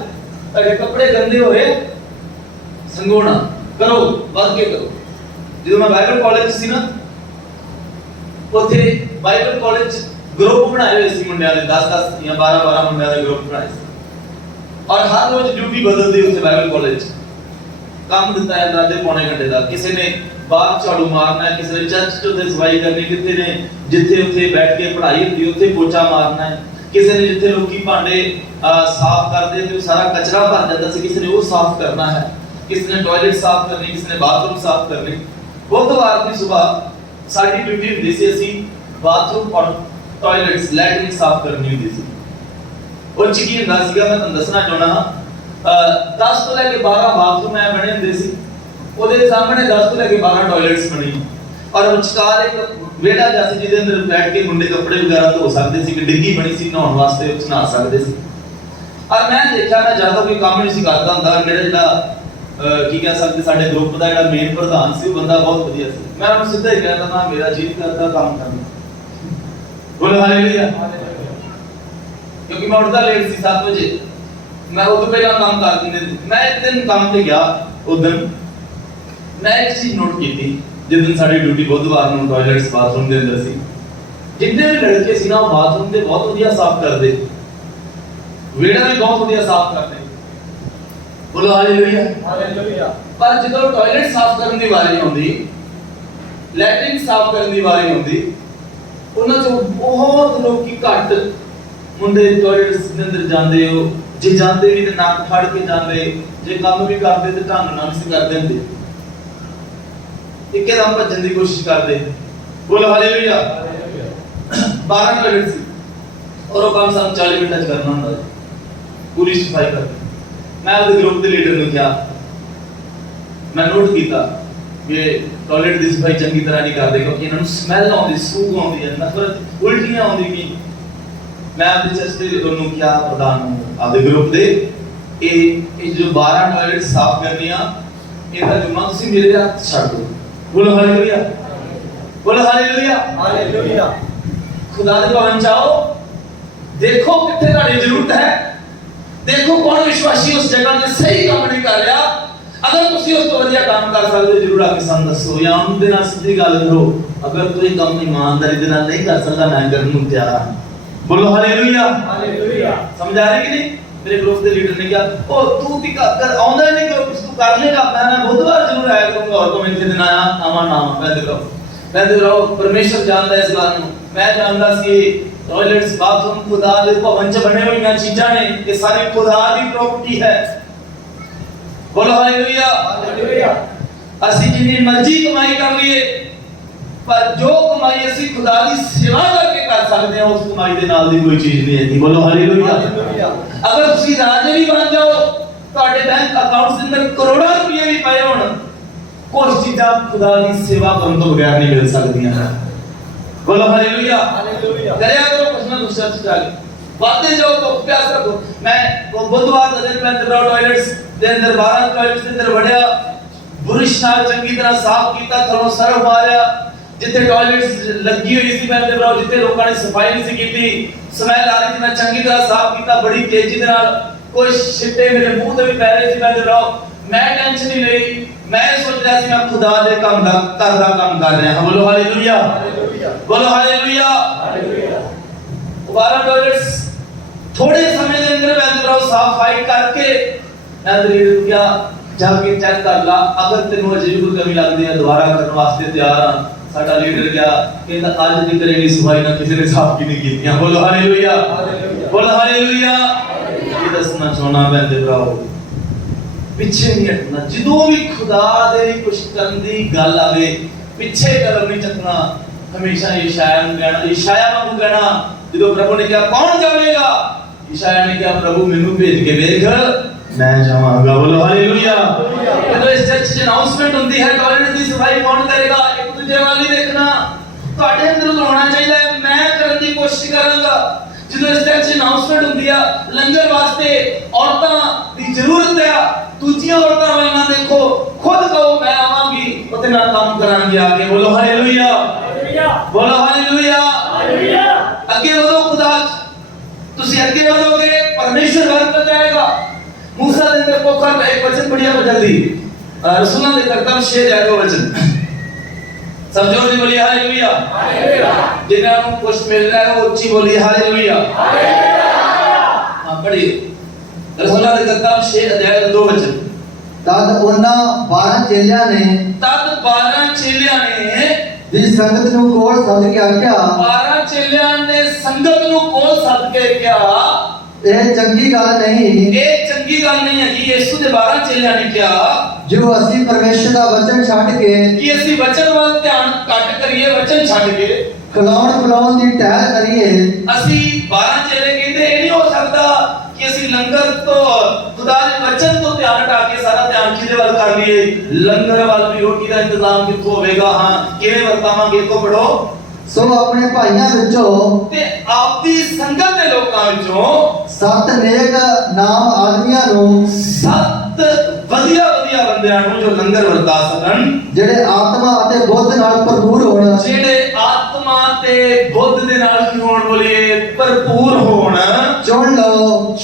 ਤੁਹਾਡੇ ਕੱਪੜੇ ਗੰਦੇ ਹੋਏ, ਸੰਗੋਣਾ करो, बढ़ के करो। जो मैं बाइबल कॉलेज सी ना, उथे बाइबल कॉलेज ग्रुप बनाए हुए सी मुंडियां दे 10-10 या 12-12 मुंडियां दे ग्रुप बनाए सी और हर रोज ड्यूटी बदलदी उत्थे बाइबल कॉलेज काम दिता है आधे पौने घंटे का किसी ने बाहर झाड़ू मारना है किसी ने चर्च च उत्थे सफाई करनी किसी ने जिथे उत्थे बैठ के पढ़ाई होंदी उत्थे पोछा मारना है किसी ने जिथे लोकी भांडे साफ करते थे सारा कचरा भर जाता सी किसी ने वो साफ करना है किसी ने टॉयलेट साफ करनी किसी ने बाथरूम साफ करनी बुधवार की सुबह साडी ड्यूटी होंदी सी ਅਸੀਂ बाथरूम और टॉयलेट्स लैट्रिन साफ करनी होंदी सी ਉਹ ਚ ਕੀ ਹੁੰਦਾ ਸੀਗਾ ਮੈਂ ਤੁਹਾਨੂੰ ਦੱਸਣਾ ਚਾਹਣਾ ਹਾਂ 10 ਤੋਂ ਲੈ ਕੇ 12 ਬਾਥਰੂਮ ਐ ਬਣੇ ਹੁੰਦੇ ਸੀ ਉਹਦੇ ਸਾਹਮਣੇ 10 ਤੋਂ ਲੈ ਕੇ 12 ਟਾਇਲਟਸ ਬਣੀ ਔਰ ਵਿਚਕਾਰ ਇੱਕ ਵਿਹੜਾ ਜਿਹਾ ਸੀ ਜਿਹਦੇ ਅੰਦਰ ਬੈਠ ਕੇ ਮੁੰਡੇ ਕੱਪੜੇ ਵਗੈਰਾ ਧੋ ਸਕਦੇ ਸੀ ਕਿ ਡਿੱਗੀ ਬਣੀ ਸੀ ਨਹਾਉਣ ਵਾਸਤੇ ਉੱਚ ਨਹਾ ਸਕਦੇ ਸੀ ਔਰ ਮੈਂ ਦੇਖਿਆ ਮੈਂ ਜ਼ਿਆਦਾ ਕੋਈ ਕੰਮ ਨਹੀਂ ਸੀ ਕਰਦਾ ਹੁੰਦਾ ਮੇਰਾ ਜਿਹੜਾ ਕੀ ਕਹਿ ਸਕਦੇ ਸਾਡੇ ਗਰੁੱਪ ਦਾ ਜਿਹੜਾ ਮੇਨ ਪ੍ਰਧਾਨ ਸੀ ਉਹ ਬੰਦਾ ਬਹੁਤ ਵਧੀਆ ਸੀ ਮੈਂ ਉਹਨੂੰ ਸਿੱਧਾ ਹੀ ਕਹਿੰਦਾ ਨਾ ਮੇਰਾ ਜੀ ਕਰਦਾ ਕੰਮ ਕਰਨ ਬੋਲ ਹਾਲੇਲੂਇਆ क्योंकि मैं उठता लेट सी 7 बजे मैं वो तो पहला काम कर दिंदे मैं एक दिन काम पे गया उस दिन मैं एक चीज नोट की थी जिस दिन साडी ड्यूटी बुधवार ਨੂੰ टॉयलेट्स बाथरूम ਦੇ ਅੰਦਰ ਸੀ ਜਿੰਨੇ ਵੀ ਲੜਕੇ ਸੀ ਨਾ ਉਹ ਬਾਥਰੂਮ ਦੇ ਬਹੁਤ ਵਧੀਆ ਸਾਫ਼ ਕਰਦੇ ਵਿਹੜਾ ਵੀ ਬਹੁਤ ਵਧੀਆ ਸਾਫ਼ ਕਰਦੇ ਬੋਲੋ ਹਾਲੇਲੂਇਆ ਹਾਲੇਲੂਇਆ ਪਰ ਜਦੋਂ ਟਾਇਲਟ ਸਾਫ਼ ਕਰਨ ਦੀ ਵਾਰੀ ਆਉਂਦੀ ਲੈਟਰਿਨ ਸਾਫ਼ ਕਰਨ ਦੀ ਵਾਰੀ ਆਉਂਦੀ ਉਹਨਾਂ ਚੋਂ ਬਹੁਤ ਲੋਕੀ ਘੱਟ मुंडे टॉयलेट्स के अंदर जांदे हो जे जांदे भी ते नाक फाड़ के जांदे जे काम भी करदे ते ढंग नाल नहीं कर देंदे एकदम भजन की कोशिश करदे बोलो हालेलुया 12 टॉयलेट सी और वो काम सानू 40 मिनट च करना हुंदा पूरी सफाई करके मैं उस ग्रुप के लीडर ने कहा मैं नोट किया कि टॉयलेट की सफाई चंगी तरह नहीं करदे क्योंकि इन्हां नूं स्मैल आउंदी सूग आउंदी है नफरत उल्टियां आउंदी की मैं अपने चर्च के दोनों क्या प्रधान हूं आधे ग्रुप दे ये जो 12 टॉयलेट साफ करनियां इनका जुम्मा तुसी मेरे हाथ छाड़ दो बोलो हालेलुया हालेलुया खुदा दे भवन जाओ देखो किथे ਤੁਹਾਡੀ ਜ਼ਰੂਰਤ है देखो कौन विश्वासी उस जगह ते सही काम नहीं कर रहा अगर तुसी उस तो ਵਧੀਆ काम कर सकते जरूर आके ਸਾਨੂੰ ਦੱਸੋ ਜਾਂ ਉਹਨਾਂ ਦੇ ਨਾਲ ਸਿੱਧੀ ਗੱਲ ਕਰੋ अगर तू ये काम ईमानदारी ਦੇ ਨਾਲ नहीं कर सकता मैं ਕਰਨ ਨੂੰ ਤਿਆਰ ਹਾਂ बोलो हालेलुया हालेलुया समझ आ रही कि नहीं मेरे ग्रुप के लीडर ने कहा ओ तू भी कर आਉਂਦਾ नहीं कि तू कर लेगा मैं बुधवार जरूर आया करूंगा और तुम इनके दिन आया आवा नाम कहते रहो परमेश्वर जानता है इस बात ਨੂੰ मैं जानता सी टॉयलेट्स बाथरूम खुदा ਦੇ ਭਵਨ ਚ ਬਣੇ ਹੋਈਆਂ ਚੀਜ਼ਾਂ ਨੇ ਇਹ ਸਾਰੀ खुदा ਦੀ ਪ੍ਰਾਪਰਟੀ ਹੈ बोलो हालेलुया हालेलुया ਅਸੀਂ ਜਿੰਨੀ ਮਰਜ਼ੀ ਕਮਾਈ ਕਰ ਲਈਏ पर जो कमाई ਅਸੀਂ खुदा ਦੀ सेवा करके कर सकते हैं उस कमाई ਦੇ ਨਾਲ ਦੀ ਕੋਈ ਚੀਜ਼ ਨਹੀਂ ਹੈ बोलो हालेलुया अगर ਤੁਸੀਂ ਰਾਜੇ ਵੀ ਬਣ ਜਾਓ ਤੁਹਾਡੇ ਬੈਂਕ ਅਕਾਊਂਟਸ ਦੇ ਅੰਦਰ ਕਰੋੜਾਂ ਰੁਪਏ ਵੀ ਪਏ ਹੋਣ ਕੁਝ ਚੀਜ਼ਾਂ खुदा ਦੀ ਸੇਵਾ ਕਰਨ ਤੋਂ ਬਗੈਰ ਨਹੀਂ ਮਿਲ ਸਕਦੀਆਂ बोलो हालेलुया हालेलुया ਕਰਿਆ ਕਰੋ ਕੁਝ ਨਾ ਕੁਝ ਚਰਚ ਜਾ ਕੇ ਬਾਤੇ ਜਾਓ तो प्यास रखो मैं बुधवार के दिन मैं टॉयलेट्स ਦੇ ਅੰਦਰ 12 ਟਾਇਲਟਸ ਦੇ ਅੰਦਰ ਵੜਿਆ ਬੁਰਸ਼ ਨਾਲ ਚੰਗੀ ਤਰ੍ਹਾਂ ਸਾਫ਼ ਕੀਤਾ ਥਰੋ ਸਰਫ ਮਾਰਿਆ जिथे टॉयलेट्स लगी हुई सी मैं ते ब्रो जिथे लोकां ने सफाई नहीं सी कीती स्मेल आ रही थी मैं चंगी तरह साफ कीता बड़ी तेजी दे नाल कोई छिट्टे मेरे मुंह ते भी पै रहे सी मैं ते ब्रो मैं टेंशन नहीं लई मैं सोच रहा सी मैं खुदा दे काम दा करदा काम कर रहा हां बोलो हालेलुया बोलो हालेलुया हालेलुया 12 टॉयलेट्स थोड़े समय दे अंदर मैं ते ब्रो सफाई करके मैं ते लीडर को क्या जाके चेक कर ला अगर तेनू अजे कोई कमी लगदी है दोबारा करने वास्ते तैयार हां साडा लीडर क्या कहंदा आज दी करेगी सफाई ना किसी ने साफ की नहीं कीतियां बोलो हालेलुया बोलो हालेलुया ये दसना चाहना मैं ते भराओ पीछे नहीं हटना जदों भी खुदा दे कुछ करन दी गल आवे पीछे कदम नहीं चकना हमेशा यशाया नु कहना यशाया वांगू कहना जदों प्रभु ने कहा कौन जावेगा यशाया ने कहा प्रभु मेनू भेज के देख मैं जावांगा बोलो हालेलुया जदों इस चर्च च अनाउंसमेंट होंदी है टॉयलेट दी सफाई कौन करेगा एक दूसरे वाली देखना ਤੁਹਾਡੇ ਅੰਦਰ ਹੋਣਾ ਚਾਹੀਦਾ ਹੈ ਮੈਂ ਕਰਨ ਦੀ ਕੋਸ਼ਿਸ਼ ਕਰਾਂਗਾ ਜਦੋਂ ਇਸ ਚਰਚ च ਅਨਾਉਂਸਮੈਂਟ ਹੁੰਦੀ ਆ ਲੰਗਰ ਵਾਸਤੇ ਔਰਤਾਂ ਦੀ ਜ਼ਰੂਰਤ ਹੈ ਦੂਜੀਆਂ ਔਰਤਾਂ ਵੱਲ ਨਾ ਦੇਖੋ ਖੁਦ ਕਹੋ ਮੈਂ ਆਵਾਂਗੀ ਉਹਦੇ ਨਾਲ ਕੰਮ ਕਰਾਂਗੇ ਆਗੇ ਬੋਲੋ ਹਾਲੇਲੂਇਆ ਹਾਲੇਲੂਇਆ ਬੋਲੋ ਹਾਲੇਲੂਇਆ ਹਾਲੇਲੂਇਆ ਅੱਗੇ ਵਧੋ ਖੁਦਾ ਤੁਸੀਂ ਅੱਗੇ ਵਧੋਗੇ ਪਰਮੇਸ਼ਰ ਬਰਕਤ ਦੇਗਾ मूसा ਦੇ ਅੰਦਰ पोखर एक वचन बढ़िया जल्दी रसूलों के कर्तव्य 6 जाएगा वचन समझो जी, बोलिए हालेलुया। जिन्होंने कुछ मिल रहा है वो उच्ची बोलिए हालेलुया। हाँ पढ़िए रसूलों की किताब 6 अध्याय 2 वचन। तद ਉਹਨਾਂ 12 ਚੇਲਿਆਂ ਨੇ तब 12 चेलियां ने ਦੀ ਸੰਗਤ ਨੂੰ ਕੋਲ ਸੱਦ ਕੇ ਆਖਿਆ 12 चेलियां ने संगत ਨੂੰ ਕੋਲ ਸੱਦ ਕੇ ਕਿਹਾ ਇਹ ਚੰਗੀ ਗੱਲ ਨਹੀਂ ਇਹ ਚੰਗੀ ਗੱਲ ਨਹੀਂ ਹੈ ਜੀ। ਯਿਸੂ ਦੇ 12 ਚੇਲਿਆਂ ਨੇ ਕਿਹਾ ਜੋ ਅਸੀਂ ਪਰਮੇਸ਼ਰ ਦਾ ਵਚਨ ਛੱਡ ਕੇ ਕਿ ਅਸੀਂ ਵਚਨ ਵੱਲ ਧਿਆਨ ਘੱਟ ਕਰੀਏ, ਵਚਨ ਛੱਡ ਕੇ ਖਲਾਉਣ ਦੀ ਟਹਿਲ ਕਰੀਏ। ਅਸੀਂ 12 ਚੇਲੇ ਕਹਿੰਦੇ ਇਹ ਨਹੀਂ ਹੋ ਸਕਦਾ ਕਿ ਅਸੀਂ ਲੰਗਰ ਤੋਂ ਖੁਦਾ ਦੇ ਵਚਨ ਤੋਂ ਧਿਆਨ ਹਟਾ ਕੇ ਸਾਰਾ ਧਿਆਨ ਕਿਹਦੇ ਵੱਲ ਕਰ ਲਈਏ। ਲੰਗਰ ਵੱਲ ਵੀ ਰੋਟੀ ਦਾ ਇੰਤਜ਼ਾਮ ਕਿੱਥੋਂ ਹੋਵੇਗਾ, ਹਾਂ ਕਿਵੇਂ ਵਰਤਾਵਾਂਗੇ, ਕੋ ਪੜੋ। ਸੋ ਆਪਣੇ ਭਾਈਆਂ ਵਿੱਚੋਂ ਤੇ ਆਪਦੀ ਸੰਗਤ ਦੇ ਲੋਕਾਂ ਵਿੱਚੋਂ 7 ਨੇਕ ਨਾਮ ਆਦਮੀਆਂ ਨੂੰ 7 ਵਧੀਆ ਬੰਦਿਆਂ ਨੂੰ ਜੋ ਲੰਗਰ ਵਰਤਾ ਸਕਣ, ਜਿਹੜੇ ਆਤਮਾ ਅਤੇ ਬੁੱਧ ਨਾਲ ਭਰਪੂਰ ਹੋਣ, ਜਿਹੜੇ ਆਤਮਾ ਤੇ ਬੁੱਧ ਦੇ ਨਾਲ ਕੀ ਹੋਣ, ਬੋਲੀਏ ਭਰਪੂਰ ਹੋਣ, ਚੁਣ ਲਓ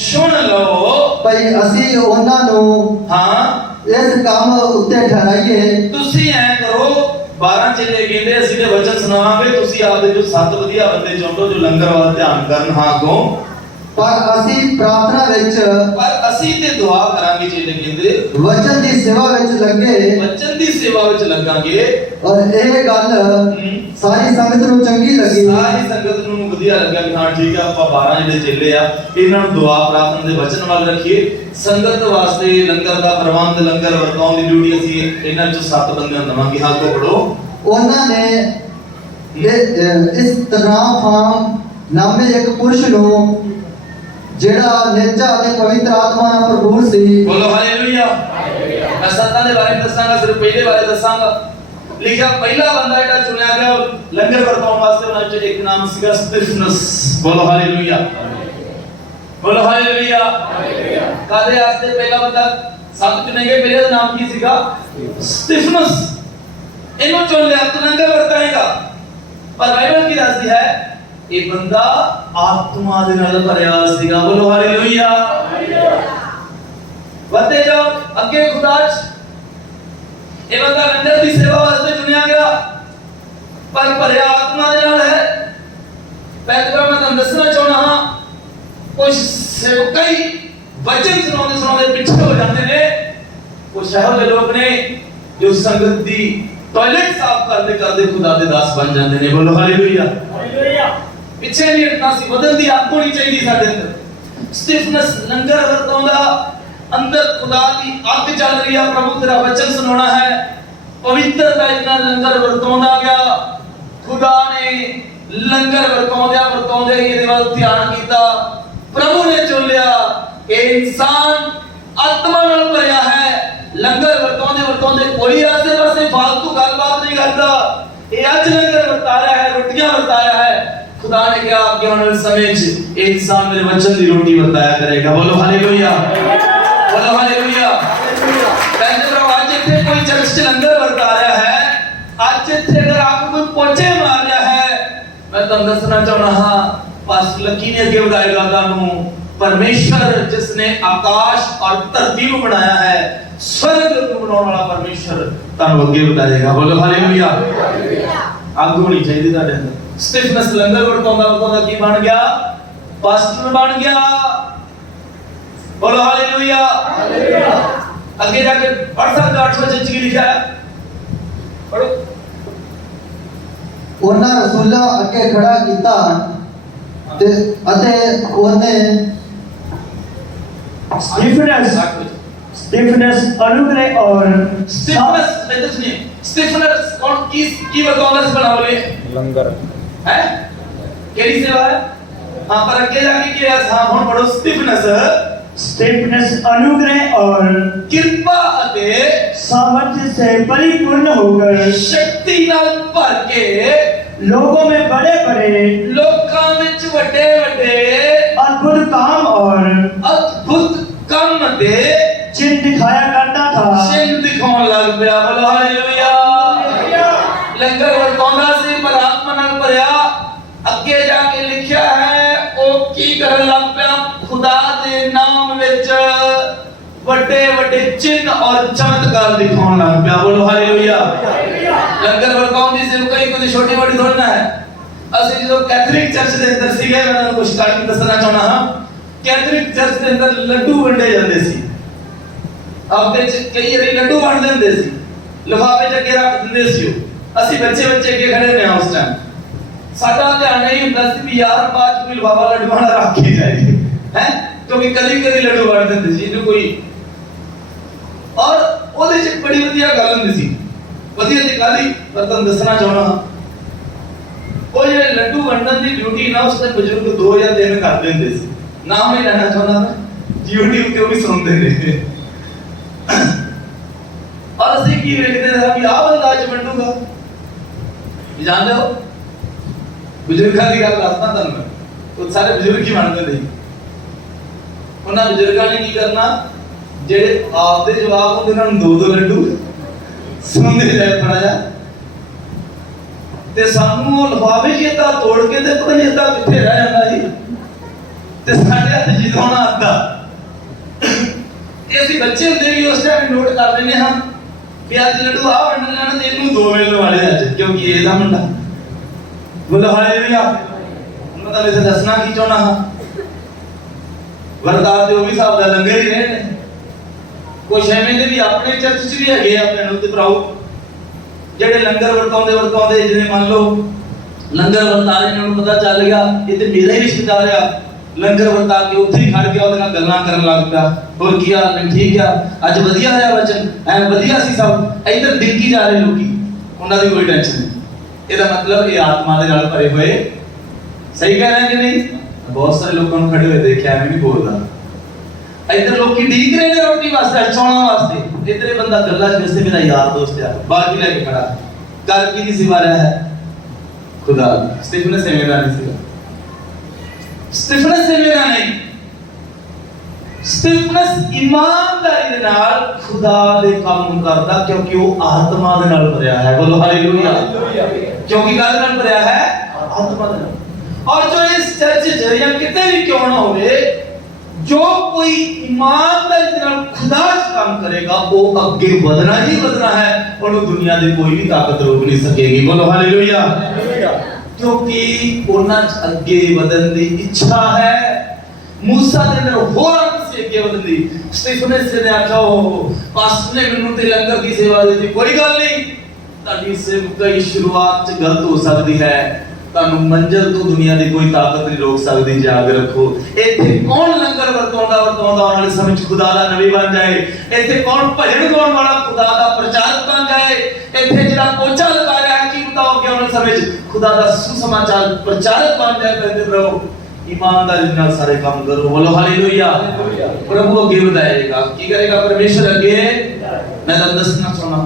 ਭਈ ਅਸੀਂ ਉਹਨਾਂ ਨੂੰ ਹਾਂ ਇਸ ਕੰਮ ਉੱਤੇ ਠਹਿਰਾਈਏ। ਤੁਸੀਂ ਐ ਕਰੋ 12 ਚੇਲੇ ਕਹਿੰਦੇ ਅਸੀਂ ਤੇ ਵਚਨ ਸੁਣਾਵਾਂਗੇ, ਤੁਸੀਂ ਆਪਦੇ ਜੋ 7 ਵਧੀਆ ਬੰਦੇ ਚੁਣ ਲਓ ਜੋ ਲੰਗਰ ਵੱਲ ਧਿਆਨ ਕਰਨ। ਹਾਂ ਕੋ ਪਰ ਅਸੀਂ ਪ੍ਰਾਰਥਨਾ ਵਿੱਚ ਪਰ ਅਸੀਂ ਤੇ ਦੁਆ ਕਰਾਂਗੇ। ਚੇਲੇ ਕਹਿੰਦੇ ਵਚਨ ਦੀ ਸੇਵਾ ਵਿੱਚ ਲੱਗੇ ਵਚਨ ਦੀ ਸੇਵਾ ਵਿੱਚ ਲੱਗਾਂਗੇ। ਔਰ ਇਹ ਗੱਲ ਸਾਰੀ ਸੰਗਤ ਨੂੰ ਚੰਗੀ ਲੱਗੀ। ਸਾਰੀ ਸੰਗਤ ਨੂੰ ਵਧੀਆ ਲੱਗਾ ਕਿ ਹਾਂ ਠੀਕ ਆ, ਆਪਾਂ 12 ਜਿਹੜੇ ਚੇਲੇ ਆ ਇਹਨਾਂ ਨੂੰ ਦੁਆ ਪ੍ਰਾਰਥਨਾ ਦੇ ਵਚਨ ਵੱਲ ਰੱਖੀਏ। ਸੰਗਤ ਵਾਸਤੇ ਲੰਗਰ ਦਾ ਪ੍ਰਬੰਧ, ਲੰਗਰ ਵਰਤਾਉਣ ਦੀ ਡਿਊਟੀ ਅਸੀਂ ਇਹਨਾਂ ਵਿੱਚੋਂ 7 ਬੰਦਿਆਂ ਨੂੰ ਦਵਾਂਗੇ। ਹਾਂ ਕੋ ਪੜੋ। ਉਹਨਾਂ ਨੇ ਇਸ ਤਨਾਫਾਮ ਨਾਮੇ ਇੱਕ ਪੁਰਸ਼ ਨੂੰ ਜਿਹੜਾ ਨਿਰਜਾ ਅਤੇ ਪਵਿੱਤਰ ਆਤਮਾ ਨਾਲ ਭਰਪੂਰ ਸੀ। ਬੋਲੋ ਹਾਲੇਲੂਇਆ। ਮੈਂ ਸੱਤਾਂ ਦੇ ਬਾਰੇ ਦੱਸਾਂਗਾ, ਸਿਰਫ ਪਹਿਲੇ ਬਾਰੇ ਦੱਸਾਂਗਾ। ਲਿਖਿਆ ਪਹਿਲਾ ਬੰਦਾ ਜਿਹੜਾ ਚੁਣਿਆ ਗਿਆ ਲੰਗਰ ਵਰਤਾਉਣ ਵਾਸਤੇ, ਉਹਨਾਂ ਵਿੱਚ ਇੱਕ ਨਾਮ ਸੀਗਾ ਸਤਿਫਨਸ। ਬੋਲੋ ਹਾਲੇਲੂਇਆ। ਬੋਲੋ ਹਾਲੇਲੂਇਆ। ਕਾਦੇ ਵਾਸਤੇ ਪਹਿਲਾ ਬੰਦਾ 7 ਚੁਣੇ ਗਏ, ਪਹਿਲੇ ਦਾ ਨਾਮ ਕੀ ਸੀਗਾ? ਸਤਿਫਨਸ। ਇਹਨੂੰ ਚੁਣ ਲਿਆ ਤੂੰ ਲੰਗਰ ਵਰਤਾਏਗਾ। ਪਰ ਬਾਈਬਲ ਕੀ ਦੱਸਦੀ ਹੈ ਇਹ ਬੰਦਾ ਆਤਮਾ ਦੇ ਨਾਲ ਭਰਿਆ ਸੀਗਾ। ਬੋਲੋ ਹਾਲੇਲੂਇਆ। ਵਧਦੇ ਜਾਓ ਅੱਗੇ ਖੁਦਾ ਚ। ਇਹ ਬੰਦਾ ਲੰਗਰ ਦੀ ਸੇਵਾ ਵਾਸਤੇ ਚੁਣਿਆ ਗਿਆ ਪਰ ਭਰਿਆ ਆਤਮਾ ਦੇ ਨਾਲ ਹੈ। ਪਹਿਲਾਂ ਮੈਂ ਤੁਹਾਨੂੰ ਦੱਸਣਾ ਚਾਹੁੰਦਾ ਹਾਂ ਕੁਝ ਸੇਵਕਾਈ ਵਚਨ ਸੁਣਾਉਂਦੇ ਪਿੱਛੇ ਹੋ ਜਾਂਦੇ ਨੇ। ਕੁਝ ਇਹੋ ਜਿਹੇ ਲੋਕ ਨੇ ਜੋ ਸੰਗਤ ਦੀ ਟਾਇਲਟ ਸਾਫ਼ ਕਰਦੇ ਖੁਦਾ ਦੇ ਦਾਸ ਬਣ ਜਾਂਦੇ ਨੇ। ਬੋਲੋ ਹਾਲੇਲੂਇਆ। ਪਿੱਛੇ ਨਹੀਂ ਹਟਣਾ ਸੀ, ਬਦਲ ਦੀ ਅੱਗ ਹੋਣੀ ਚਾਹੀਦੀ ਸਾਡੇ ਅੰਦਰ। ਸਟੀਫਨਸ ਲੰਗਰ ਵਰਤਾਉਂਦਾ, ਅੰਦਰ ਖੁਦਾ ਦੀ ਅੱਗ ਚੱਲ ਰਹੀ ਹੈ, ਪ੍ਰਭੂ ਤੇਰਾ ਵਚਨ ਸੁਣਾਉਣਾ ਹੈ। ਪਵਿੱਤਰਤਾ ਨਾਲ ਲੰਗਰ ਵਰਤਾਉਂਦਾ ਗਿਆ। ਖੁਦਾ ਨੇ ਲੰਗਰ ਵਰਤਾਉਂਦੇ ਇਹਦੇ ਵੱਲ ਧਿਆਨ ਕੀਤਾ। ਪ੍ਰਭੂ ਨੇ ਚੁਣਿਆ ਕਿ ਇਨਸਾਨ ਆਤਮਾ ਨਾਲ ਭਰਿਆ ਹੈ। ਲੰਗਰ ਵਰਤਾਉਂਦੇ ਕੋਈ ਆਸੇ ਪਾਸੇ ਫालतू ਗੱਲਬਾਤ ਨਹੀਂ ਕਰਦਾ। ਇਹ ਅੱਜ ਲੰਗਰ ਵਰਤਾ ਰਿਹਾ ਹੈ, ਰੋਟੀਆਂ ਵਰਤਾ ਰਿਹਾ ਹੈ। खुदा ने कहा कि आने वाले समय में इंसान मेरे वचन की रोटी बताया करेगा। बोलो हालेलुया। बोलो हालेलुया। पहले तो आज इतने कोई चर्च च लंगर वरता रहा है, आज इतने अगर आपको कोई पोचे मार रहा है, मैं तुम दसना चाहना हां पास्टर लकी ने अगे बताएगा तानू परमेश्वर जिसने आकाश और धरती को बनाया है, स्वर्ग को बनाने वाला परमेश्वर तानू अगे बताएगा। बोलो हालेलुया। आग होनी चाहिए ਤੁਹਾਡੇ ਅੰਦਰ। स्टिफनेस लंगर वरताਉਂਦਾ ਕੀ ਬਣ ਗਿਆ? पास्टर बन गया। बोलो हालेलुया। हालेलुया। आगे जाके पढ़ सकते 8 वचन ਚ ਕੀ ਲਿਖਿਆ ਹੈ? पढ़ो। ਉਹਨਾਂ ਰਸੂਲਾਂ ਅੱਗੇ ਖੜਾ ਕੀਤਾ ਤੇ ਅਤੇ ਉਹਨੇ स्टीफनस अनुग्रह और स्टीफनस कौन की बताओ बना बोले लंगर है केड़ी सेवा है। हां पर आगे जाके क्या हां हुन पढ़ो। स्टीफनस अनुग्रह और कृपा अते सामर्थ्य से परिपूर्ण होकर शक्ति नाल भर के लोगों में बड़े-बड़े लोकां विच वड्डे-वड्डे अद्भुत काम और अद्भुत काम दे चिन्ह दिखाया करता था। चिन्ह दिखाने लग पिया। बोलो हालेलुया। लंगर वरताਉਂਦਾ ਸੀ ਪਰ ਆਤਮਾ ਨਾਲ ਭਰਿਆ। ਅੱਗੇ ਜਾ ਕੇ ਲਿਖਿਆ ਹੈ ਉਹ ਕੀ ਕਰਨ ਲੱਗ ਪਿਆ? ਖੁਦਾ ਦੇ ਨਾਮ ਵਿੱਚ ਵੱਡੇ ਵੱਡੇ ਚਿੰਨ ਔਰ ਚਮਤਕਾਰ ਦਿਖਾਉਣ ਲੱਗ ਪਿਆ। ਬੋਲੋ ਹਾਲੇਲੂਇਆ। ਲੰਗਰ ਵਰਤਾਉਣ ਦੀ ਸੇਵਕਾਈ ਕੋਈ ਛੋਟੀ ਵੱਡੀ ਥੋੜੀ ਨਾ ਹੈ। ਅਸੀਂ ਜਦੋਂ ਕੈਥੋਲਿਕ ਚਰਚ ਦੇ ਅੰਦਰ ਸੀਗੇ, ਮੈਂ ਤੁਹਾਨੂੰ ਕੁਝ ਕਾਰਨ ਦੱਸਣਾ ਚਾਹਣਾ ਹਾਂ। ਕੈਥੋਲਿਕ ਚਰਚ ਦੇ ਅੰਦਰ ਲੱਡੂ ਵੰਡੇ ਜਾਂਦੇ ਸੀ। ਆਪਦੇ ਚ ਕਈ ਵਾਰੀ ਲੱਡੂ ਵੰਡਦੇ ਹੁੰਦੇ ਸੀ, ਲਿਫਾਫੇ ਚ ਅੱਗੇ ਰੱਖ ਦਿੰਦੇ ਸੀ ਉਹ। ਅਸੀਂ ਬੱਚੇ ਅੱਗੇ ਖੜੇ ਨੇ ਉਸ ਟਾਈਮ। ਸਾਡਾ ਧਿਆਨ ਨਹੀਂ ਹੁੰਦਾ ਸੀ ਵੀ ਯਾਰ ਬਾਅਦ ਚ ਕੋਈ ਲਿਫਾਫਾ ਲੱਡੂ ਵਾਲਾ ਰੱਖ ਕੇ ਜਾਏ ਹੈ, ਕਿਉਂਕਿ ਕਦੀ ਲੱਡੂ ਵੰਡ ਦਿੰਦੇ ਸੀ ਇਹਨੂੰ ਕੋਈ। ਔਰ ਉਹਦੇ ਚ ਬੜੀ ਵਧੀਆ ਗੱਲ ਹੁੰਦੀ ਸੀ, ਵਧੀਆ ਜੀ ਗੱਲ ਹੀ ਪਰ ਤੁਹਾਨੂੰ ਦੱਸਣਾ ਚਾਹਣਾ ਹਾਂ। ਉਹ ਜਿਹੜੇ ਲੱਡੂ ਵੰਡਣ ਦੀ ਡਿਊਟੀ ਨਾ ਉਸ ਦੇ ਬਜ਼ੁਰਗ 2 ਜਾਂ 3 ਕਰਦੇ ਹੁੰਦੇ ਸੀ। ਨਾਮ ਨਹੀਂ ਲੈਣਾ ਚਾਹੁੰਦਾ ਮੈਂ, YouTube ਤੇ ਉਹ ਵੀ ਸੁਣਦੇ ਨੇ। ਔਰ ਅਸੀਂ ਕੀ ਵੇਖਦੇ ਹਾਂ ਵੀ ਆਹ ਬੰਦਾ ਅੱਜ ਵੰਡੂਗਾ। ਜਾਣਦੇ ਹੋ ਬਜ਼ੁਰਗਾਂ ਦੀ ਗੱਲ ਦੱਸਦਾ ਤੁਹਾਨੂੰ ਮੈਂ, ਉਹ ਸਾਰੇ ਬਜ਼ੁਰਗ ਹੀ ਵੰਡਦੇ ਨੇ। ਉਹਨਾਂ ਬਜ਼ੁਰਗਾਂ ਨੇ ਕੀ ਕਰਨਾ, ਜਿਹੜੇ ਆਪਦੇ ਜਵਾਬ ਹੁੰਦੇ ਉਹਨਾਂ ਨੂੰ 2 ਲੱਡੂ ਸੁਣਦੇ ਜਾਏ ਬੜਾ ਜਾ, ਤੇ ਸਾਨੂੰ ਉਹ ਲਿਫਾਫੇ ਜੀ ਇਦਾਂ ਤੋੜ ਕੇ ਤੇ ਪਤਾ ਨਹੀਂ ਇਦਾਂ ਕਿੱਥੇ ਰਹਿ ਜਾਂਦਾ ਸੀ, ਤੇ ਸਾਡੇ ਹੱਥ ਜਿਤਾਉਣਾ ਆਉਂਦਾ। ਤੇ ਅਸੀਂ ਬੱਚੇ ਹੁੰਦੇ ਵੀ ਉਸ ਟਾਈਮ ਨੋਟ ਕਰ ਲੈਂਦੇ ਹਾਂ ਵੀ ਅੱਜ ਲੱਡੂ ਆ ਵੰਡਣ ਜਾਣਾ ਤੇ ਇਹਨੂੰ 2 ਮਿਲਣ ਵਾਲੇ ਅੱਜ, ਕਿਉਂਕਿ ਇਹਦਾ ਮੁੰਡਾ। ਬੋਲੋ ਹਾਲੇਲੂਇਆ। ਮੈਂ ਤਾਂ ਵੈਸੇ ਦੱਸਣਾ ਕੀ ਚਾਹਣਾ ਹਾਂ, ਵਰਤਾਰ ਤੇ ਉਹ ਵੀ ਹਿਸਾਬ ਦਾ ਲੰਗਰ ਹੀ ਰਹੇ ਨੇ। ਕੁਛ ਐਵੇਂ ਦੇ ਵੀ ਆਪਣੇ ਚਰਚ 'ਚ ਵੀ ਹੈਗੇ ਆ ਭੈਣੋ ਤੇ ਭਰਾਓ, ਜਿਹੜੇ ਲੰਗਰ ਵਰਤਾਉਂਦੇ ਜਿਵੇਂ ਮੰਨ ਲਓ ਲੰਗਰ ਵਰਤਾ ਰਹੇ ਨੇ, ਉਹਨੂੰ ਪਤਾ ਚੱਲ ਗਿਆ ਇਹ ਤੇ ਮੇਰਾ ਹੀ ਰਿਸ਼ਤੇਦਾਰ ਆ, ਲੰਗਰ ਵਰਤਾ ਕੇ ਉੱਥੇ ਹੀ ਖੜ ਗਿਆ, ਉਹਦੇ ਨਾਲ ਗੱਲਾਂ ਕਰਨ ਲੱਗ ਪਿਆ। ਹੋਰ ਕੀ ਹਾਲ ਨੇ, ਠੀਕ ਆ, ਅੱਜ ਵਧੀਆ ਹੋਇਆ ਵਚਨ, ਐ ਵਧੀਆ ਸੀ ਸਭ। ਇੱਧਰ ਡਿੱਗੀ ਜਾ ਰਹੇ ਲੋਕੀ, ਉਹਨਾਂ ਦੀ ਕੋਈ ਟੈਨਸ਼ਨ ਨਹੀਂ। ਇਹਦਾ ਮਤਲਬ ਇਹ ਆਤਮਾ ਦੇ ਨਾਲ ਭਰੇ ਹੋਏ। ਸਹੀ ਕਹਿ ਰਹੇ ਕਿ ਨਹੀਂ? ਬਹੁਤ ਸਾਰੇ ਲੋਕਾਂ ਨੂੰ ਖੜੇ ਹੋਏ ਦੇਖਿਆ, ਐਵੇਂ ਨਹੀਂ ਬੋਲਦਾ। ਇੱਧਰ ਲੋਕੀ ਡੀਕ ਰਹੇ ਨੇ ਰੋਟੀ ਵਾਸਤੇ, ਚੌਲਾਂ ਵਾਸਤੇ। ਇੱਧਰ ਇਹ ਬੰਦਾ ਗੱਲਾਂ ਜਿਵੇਂ ਮੇਰਾ ਯਾਰ ਦੋਸਤ ਆ, ਬਾਕੀ ਲੈ ਕੇ ਖੜਾ। ਕਰ ਕੀ ਦੀ ਸਿਵਾ ਰਿਹਾ ਹੈ? खुदा। स्टीफनस सेवेरा नहीं सीगा, स्टीफनस सेवेरा नहीं, स्टीफनस ईमानदारी दे नाल खुदा दे काम करदा, क्योंकि वो आत्मा दे नाल भरिया है। बोलो हालेलुया। क्योंकि कादे नाल भरिया है? आत्मा दे नाल। और जो इस चर्च जरिया किते भी क्यों ना होवे, जो कोई ईमानदारी दे नाल खुदा च काम करेगा वो अगे बढ़ना ही बढ़ना है, और दुनिया दे कोई भी ताकत रोक नहीं सकेगी। बोलो हालेलुया। क्योंकि उन्हां च अगे बढ़न दी इच्छा है। मूसा दे अंदर होर से अगे बढ़न दी। स्टीफनस ने आखा हो पास्टर ने मैनू ते लंगर दी सेवा दी, कोई गल नहीं, ताडी सेवकाई शुरुआत च गलत हो सकती है, तानू मंजिल तो दुनिया दी कोई ताकत नहीं रोक सकती। याद रखो, इत्थे कौन लंगर वरताउंदा आने वाले समय च खुदा दा नबी बन जाए, इत्थे कौन भजन गाउण वाला खुदा दा प्रचारक बन जाए, इत्थे जिहड़ा पोछा लगा रहा है कि पता हो गया उन्हें समय च खुदा दा सुसमाचार प्रचारक बन जाए। कहते प्रभु ईमानदारी नाल सारे काम करो। बोलो हालेलुया। प्रभु अगे बताएगा, की करेगा परमेश्वर अगे। मैं तो दसना चाहना,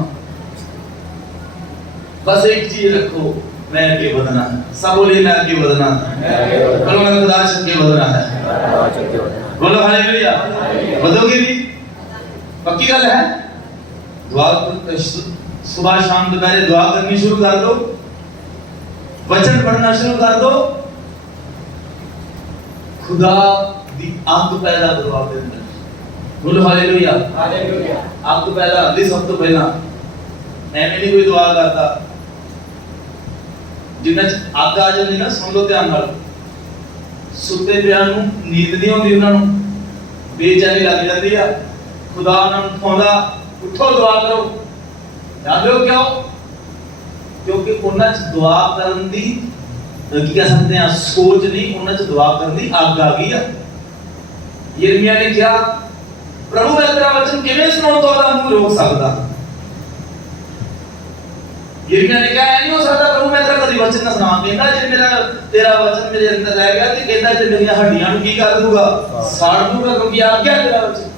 बस एक चीज रखो, मैं आगे बढ़ना है। सब बोलिए मैं आगे बढ़ना है। बोलो मैं खुदा से आगे बढ़ना है। बोलो हालेलुया। बढ़ोगे भी, पक्की गल है। दुआ सुबह शाम दोपहर दुआ करनी शुरू कर दो, वचन पढ़ना शुरू कर दो, खुदा दी आग पैदा करो आपके अंदर। बोलो हालेलुया। हालेलुया। आग पैदा होती सब तो पहला, मैं नहीं कोई दुआ करता, जिन्हें आग आ जाती ना, सुन लो ध्यान नाल, सुते पिया नूं नींद नहीं आती, उन्होंने बेचैनी लग जाती है, खुदा उन्होंने उठाउंदा, उठो दुआ करो। याद रखो क्यों? क्योंकि उन्हां च दुआ करन दी की कह सकते हैं सोच नहीं, उन्हां च दुआ करन दी आग आ गई है। यिर्मयाह ने कहा प्रभु मैं तेरा वचन किवें सुनाऊं तो ओदा मुंह रोक सकदा। यिर्मयाह ने कहा नहीं हो सकता प्रभु मैं तेरा कदी वचन ना सुनावां। कहंदा जे मेरा तेरा वचन मेरे अंदर रह गया ते कहंदा जे मेरी हड्डियां नु की कर दूंगा, साड़ दूंगा, क्योंकि आ गया तेरा वचन।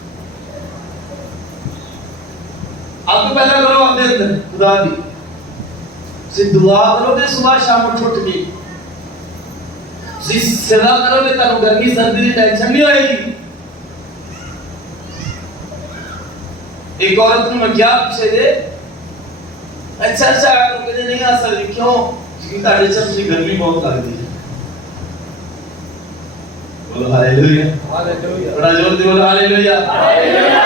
आग पैदा करो अपने अंदर खुदा दी, से दुआ करोगे सुबह शाम उठ के, से सेवा करोगे तानू गर्मी सर्दी की टेंशन नहीं होएगी। एक औरत ने मैं क्या पूछे दे, अच्छा तो कहते नहीं आ सकती, क्यों? क्योंकि ताड़े चर्च में गर्मी बहुत लगती है। बोलो हालेलुया। हालेलुया। बड़ा जोर से बोलो हालेलुया। हालेलुया।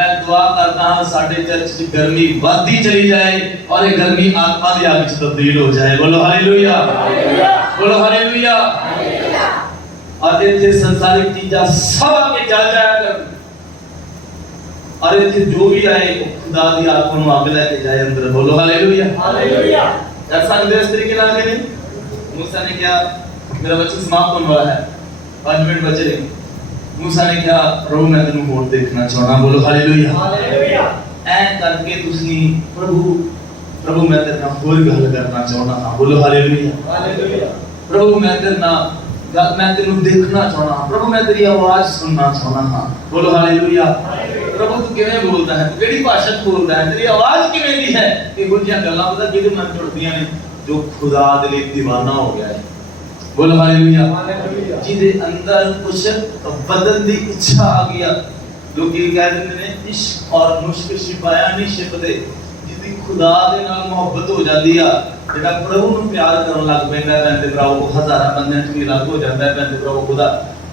मैं दुआ करता हाँ साडे चर्च की गर्मी बढ़ती चली जाए और ये गर्मी आत्मा की आग में तब्दील हो जाए। बोलो हालेलुया, बोलो हालेलुया। और इतने संसारिक चीज़ां सब आके जा जाया कर और इतने जो भी आए खुदा दी आत्मा ਨੂੰ आग लेके जाए अंदर। बोलो हालेलुया, हालेलुया। ऐसा इस तरीके ना आगे नहीं। मूसा ने क्या, मेरा वचन समाप्त होने वाला है, 5 मिनट बचे रहेंगे। मूसा ने क्या, प्रभु मैं तेनू होर देखना चाहना। बोलो हालेलुया, हालेलुया। ऐ करके तुसी प्रभु मैं तेरे नाल होर गल करना चाहना हां। बोलो हालेलुया, हालेलुया। प्रभु मैं तेरे नाल मैं तेनू देखना चाहना, प्रभु मैं तेरी आवाज सुनना चाहना हां। बोलो हालेलुया। प्रभु तू किवें बोलदा है, तू केड़ी भाषा च बोलदा है, तेरी आवाज किवें दी है। इहो जिहियां गल्लां पता किहदे मन जुड़दियां ने, जो खुदा दे लई दीवाना हो गया है। बोलो हालेलुया, हालेलुया। जिहदे अंदर कुछ बदन दी इच्छा आ गया। लोग ये कह देंगे ने इश्क और मुश्क छिपाया नहीं छिपदे। जिहदी खुदा दे नाल मोहब्बत हो जाती है, जेड़ा प्रभु नूं प्यार करन लग पैंदा है, बंदे भराओ हज़ारां बंदियां च भी अलग हो जाता है। बंदे भराओ खुदा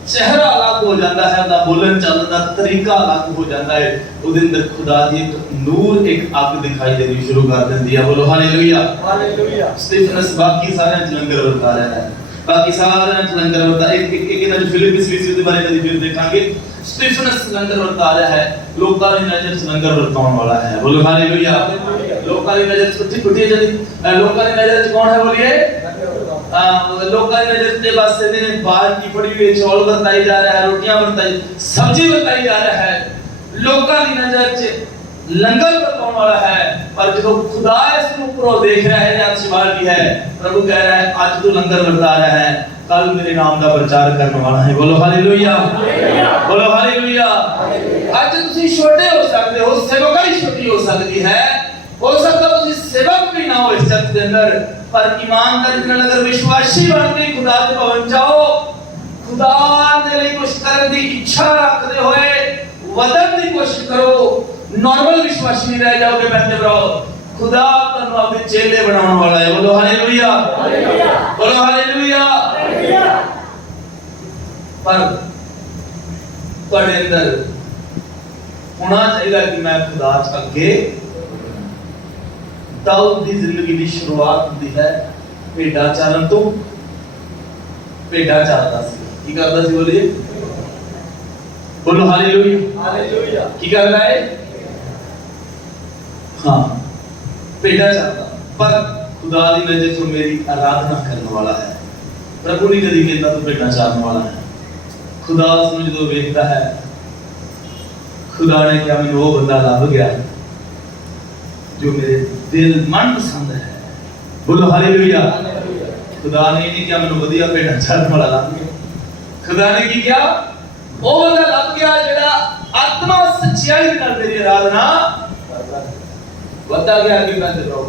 चेहरा अलग हो जाता है, उहदा बोलन चलन दा तरीका अलग हो जाता है। उहदे अंदर खुदा दी एक नूर, एक अग दिखाई देनी शुरू कर देंदी है। बोलो हालेलुया, हालेलुया। स्टीफनस बाकी सारे च लंगर वरता रहा है, बाकी सारे च लंगर वरता एक इन्हां जो फिलिपिस विश्व दे बारे कदी फिर देखांगे। स्टीफनस लंगर वरता रहा है, लोकां दी नजर च लंगर वरताउण वाला है। बोलो हालेलुया, लोकां दी नजर च कुछ कुटिया जदी लोकां दी नजर च कौन है, बोलिए लोकां दी नजर ते बस ने बाल की पड़ी हुई चौल वरताई जा रहा है, रोटियां वरताई, सब्जी वरताई जा रहा है। लोकां दी नजर च लंगर वरताउण वाला है, पर जो खुदा इस ऊपरों देख रहा है, या सवाल भी है, प्रभु कह रहा है आज तो लंगर वरता रहा है, कल मेरे नाम का प्रचार करने वाला है। बोलो हालेलुया, बोलो हालेलुया। आज तुसी छोटे हो सकते हो, सेवकाई छोटी हो सकती है, हो सकता तुसी सेवक भी ना हो इस चर्च के अंदर, पर ईमानदारी नाल अगर विश्वासी बन के खुदा दे भवन जाओ, खुदा दे लिए कुछ करने की इच्छा रखते हुए वदन की कोशिश करो, नॉर्मल विश्वासी नहीं रह जाओगे। बंदे रहो, खुदा तन्नू अपने चेले बनाने वाला है। बोलो हालेलुया, बोलो हालेलुया। पर तुहाडे अंदर होना चाहिए कि मैं खुदा अगे। दाऊद की जिंदगी की शुरुआत होती है भेड़ा चारन तो। भेड़ा चारदा सी, की करदा सी, बोलिए, बोलो हालेलुया, हालेलुया। की कर रहा है, हाँ भेड़ा चारदा, पर खुदा दी नजर च मेरी आराधना करने वाला है। प्रभु ने कदी कहता तू भेड़ा चारने वाला है। खुदा उसनु जो देखता है, खुदा ने क्या मैंने वो बंदा लभ गया जो मेरे दिल मन पसंद है। बोलो हालेलुया। खुदा ने नहीं क्या मैंने वधिया भेड़ा चारने वाला लभ गया, खुदा ने की किया, वो बंदा लभ गया जेड़ा आत्मा सच्चाई नाल मेरी आराधना वधा गया। कि मैं ते रहो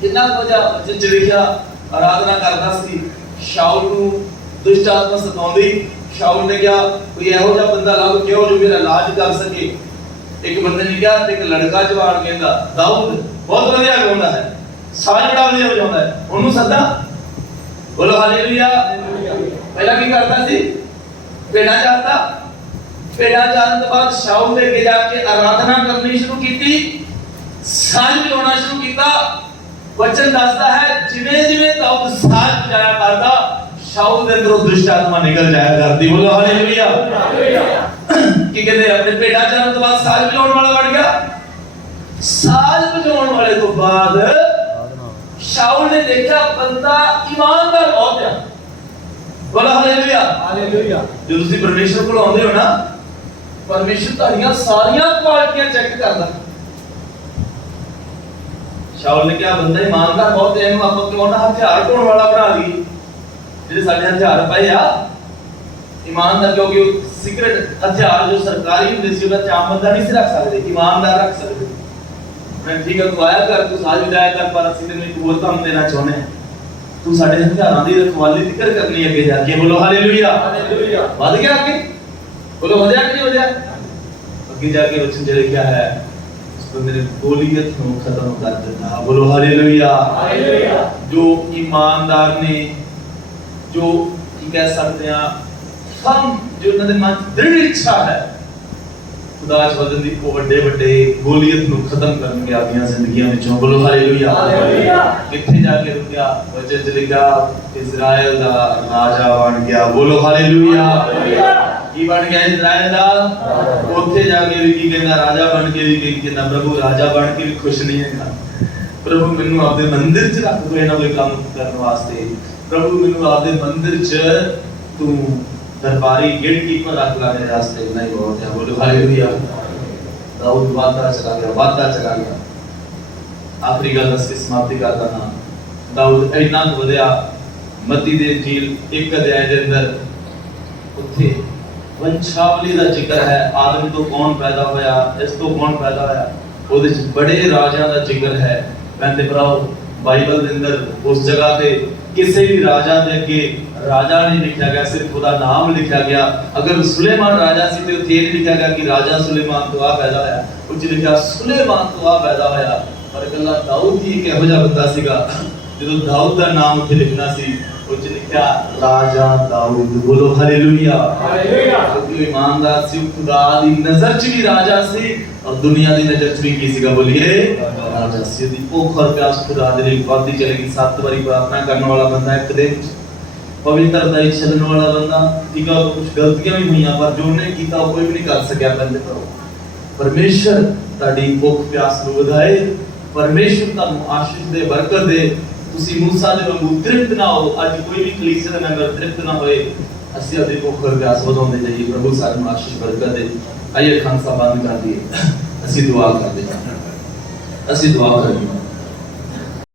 कितना वजह जिच लिखिया आराधना करदा सी, शाऊल नूं दुष्ट आत्मा सताउंदी। शाऊल ने क्या कोई ऐहो जिहा बंदा लभ क्यों जो मेरा इलाज कर सके। एक बंदे ने क्या, एक लड़का जवान कहंदा दाऊद बहुत वधिया गाउंदा है, साज बड़ा वधिया वजाउंदा है, ओनू सदा। बोलो हालेलुया। पहला की करता सी, भेड़ा चारता। भेड़ा चारन तो बाद शाऊल ने अगे जाके आराधना करनी शुरू की, साज बजाना शुरू किया। वचन दसदा है जिवें जिवें दाऊद साज बजाया करदा, शाऊल दे अंदरों दुष्ट आत्मा निकल जाया करदी। बोलो हालेलुया, हालेलुया। कि कहते अपने भेड़ा चारन तो बाद साज बजाने वाला बन गया। साज बजाने वाले तो बाद शाऊल ने देखा बंदा ईमानदार बहुत है। बोलो हालेलुया, हालेलुया। जो तुसी परमेश्वर कोल आउंदे हो ना, परमेश्वर तुहाडीਆਂ सारियां क्वालिटियां चेक करदा। शाऊल ने क्या बंदा ईमानदार बहुत है, इहनूं आपां क्यों ना हथियार ढोण वाला बना लईए। ਜਿਹੜੇ ਸਾਡੇ ਹਥਿਆਰ ਪਏ ਆ ईमानदार, क्योंकि सीक्रेट हथियार जो सरकारी ਹੁੰਦੇ ਸੀ ਉਹਦਾ ਚਾਮ ਬੰਦਾ ਨਹੀਂ ਸੀ ਰੱਖ ਸਕਦੇ, ईमानदार ਰੱਖ ਸਕਦੇ। मैं ठीक है तू आया कर, तू साज बजाया कर, पर ਅਸੀਂ ਤੈਨੂੰ ਇੱਕ ਹੋਰ ਕੰਮ ਦੇਣਾ ਚਾਹੁੰਦੇ ਹਾਂ। ਤੂੰ ਸਾਡੇ ਹਥਿਆਰਾਂ ਦੀ ਰਖਵਾਲੀ ਜ਼ਿਕਰ ਕਰਨੀ ਅੱਗੇ ਜਾ ਕੇ। ਬੋਲੋ ਹਾਲੇਲੂਇਆ, ਹਾਲੇਲੂਇਆ। ਵੱਧ ਗਿਆ ਅੱਗੇ, ਬੋਲੋ ਵਧਿਆ ਕਿ ਨਹੀਂ ਵਧਿਆ। ਅੱਗੇ ਜਾ ਕੇ ਵਚਨ ਚ ਲਿਖਿਆ ਹੈ तो मेरे बोलियत को खत्म कर देता। बोलो हालेलुया, हालेलुया। जो ईमानदार ने, जो कह सकते हैं हम, जो उन्होंने मन दृढ़ इच्छा है, खुदा च बदन दी वो बड़े बड़े गोलियत नु खत्म करके आपनियां जिंदगियां विचों बोलो हालेलुया किथे जाके रुकिया वचन च लिखा इज़राइल दा राजा बन गया बोलो हालेलुया की बन गया इज़राइल दा ओथे जाके भी की कहंदा राजा बन के भी की कहंदा प्रभु राजा बन के भी खुश नहीं है प्रभु मैनू आपदे मंदिर च रख दो इना कोई काम करने वास्ते प्रभु मैनू आपदे मंदिर च तू दरबारी गेट कीपर रख लाने रास्ते नहीं बहुत है बोलो हालेलुया दाऊद वादा चला गया आखिरी गल दस के समाप्ति करदा ना दाऊद इतना वधिया मत्ती दे इंजील एक अध्याय दे अंदर उत्थे वंशावली दा जिक्र है आदम तो कौन पैदा होया इस तो कौन पैदा होया ओदे च बड़े राजा दा जिक्र है कहंदे भराओ बाइबल दे अंदर उस जगह ते किसी भी राजा दे अगे राजा नहीं लिखा गया सिर्फ खुदा नाम लिखा गया अगर सुलेमान राजा सी ते उत्थे नहीं लिखा गया कि राजा सुलेमान तो आ पैदा होया कुछ लिखा सुलेमान तो आ पैदा होया पर कल्ला दाऊद ही एक एहो जिहा बंदा सीगा ਜਦੋਂ दाऊद ਦਾ ਨਾਮ ਉੱਥੇ ਲਿਖਣਾ ਸੀ ਉੱਚ ਲਿਖਿਆ ਰਾਜਾ दाऊद ਬੋਲੋ ਹਾਲੇਲੂਇਆ ਹਾਲੇਲੂਇਆ ਕਿਉਂਕਿ ਇਮਾਨਦਾਰ ਸੀ ਖੁਦਾ ਦੀ ਨਜ਼ਰ 'ਚ ਵੀ ਰਾਜਾ ਸੀ ਔਰ ਦੁਨੀਆ ਦੀ ਨਜ਼ਰ 'ਚ ਵੀ ਕੀ ਸੀਗਾ ਬੋਲੀਏ ਰਾਜਾ ਸੀ ਦੀ ਭੁੱਖ ਔਰ ਪਿਆਸ ਖੁਦਾ ਦੇ ਲਈ ਵੱਧਦੀ ਚਲੇਗੀ 7 ਵਾਰੀ ਪ੍ਰਾਰਥਨਾ ਕਰਨ ਵਾਲਾ ਬੰਦਾ ਇੱਕ ਦਿਨ ਪਵਿੱਤਰਤਾ ਹੀ ਛੱਡਣ ਵਾਲਾ ਬੰਦਾ ਠੀਕ ਆ ਕੁਝ ਗਲਤੀਆਂ ਵੀ ਹੋਈਆਂ ਪਰ ਜੋ ਉਹਨੇ ਕੀਤਾ ਉਹ ਕੋਈ ਵੀ ਨਹੀਂ ਕਰ ਸਕਿਆ ਬੰਦੇ ਕਰੋ ਪਰਮੇਸ਼ਰ ਤੁਹਾਡੀ ਭੁੱਖ ਪਿਆਸ ਨੂੰ ਵਧਾਏ ਪਰਮੇਸ਼ਰ ਤੁਹਾਨੂੰ ਆਸ਼ੀਸ਼ ਦੇ ਬਰਕਤ ਦੇ ਤੁਸੀਂ ਮੂਸਾ ਦੇ ਵਾਂਗੂ ਤ੍ਰਿਪਤ ਨਾ ਹੋ ਅੱਜ ਕੋਈ ਵੀ ਕਲੀਸਿਆ ਦਾ ਮੈਂਬਰ ਤ੍ਰਿਪਤ ਨਾ ਹੋਏ ਅਸੀਂ ਆਪਣੀ ਭੁੱਖ ਔਰ ਪਿਆਸ ਵਧਾਉਂਦੇ ਜਾਈਏ ਪ੍ਰਭੂ ਸਾਨੂੰ ਆਸ਼ੀਸ਼ ਬਰਕਤ ਦੇ ਆइए खानसा बंद कर दिए ਅਸੀਂ ਦੁਆ ਕਰਦੇ ਹਾਂ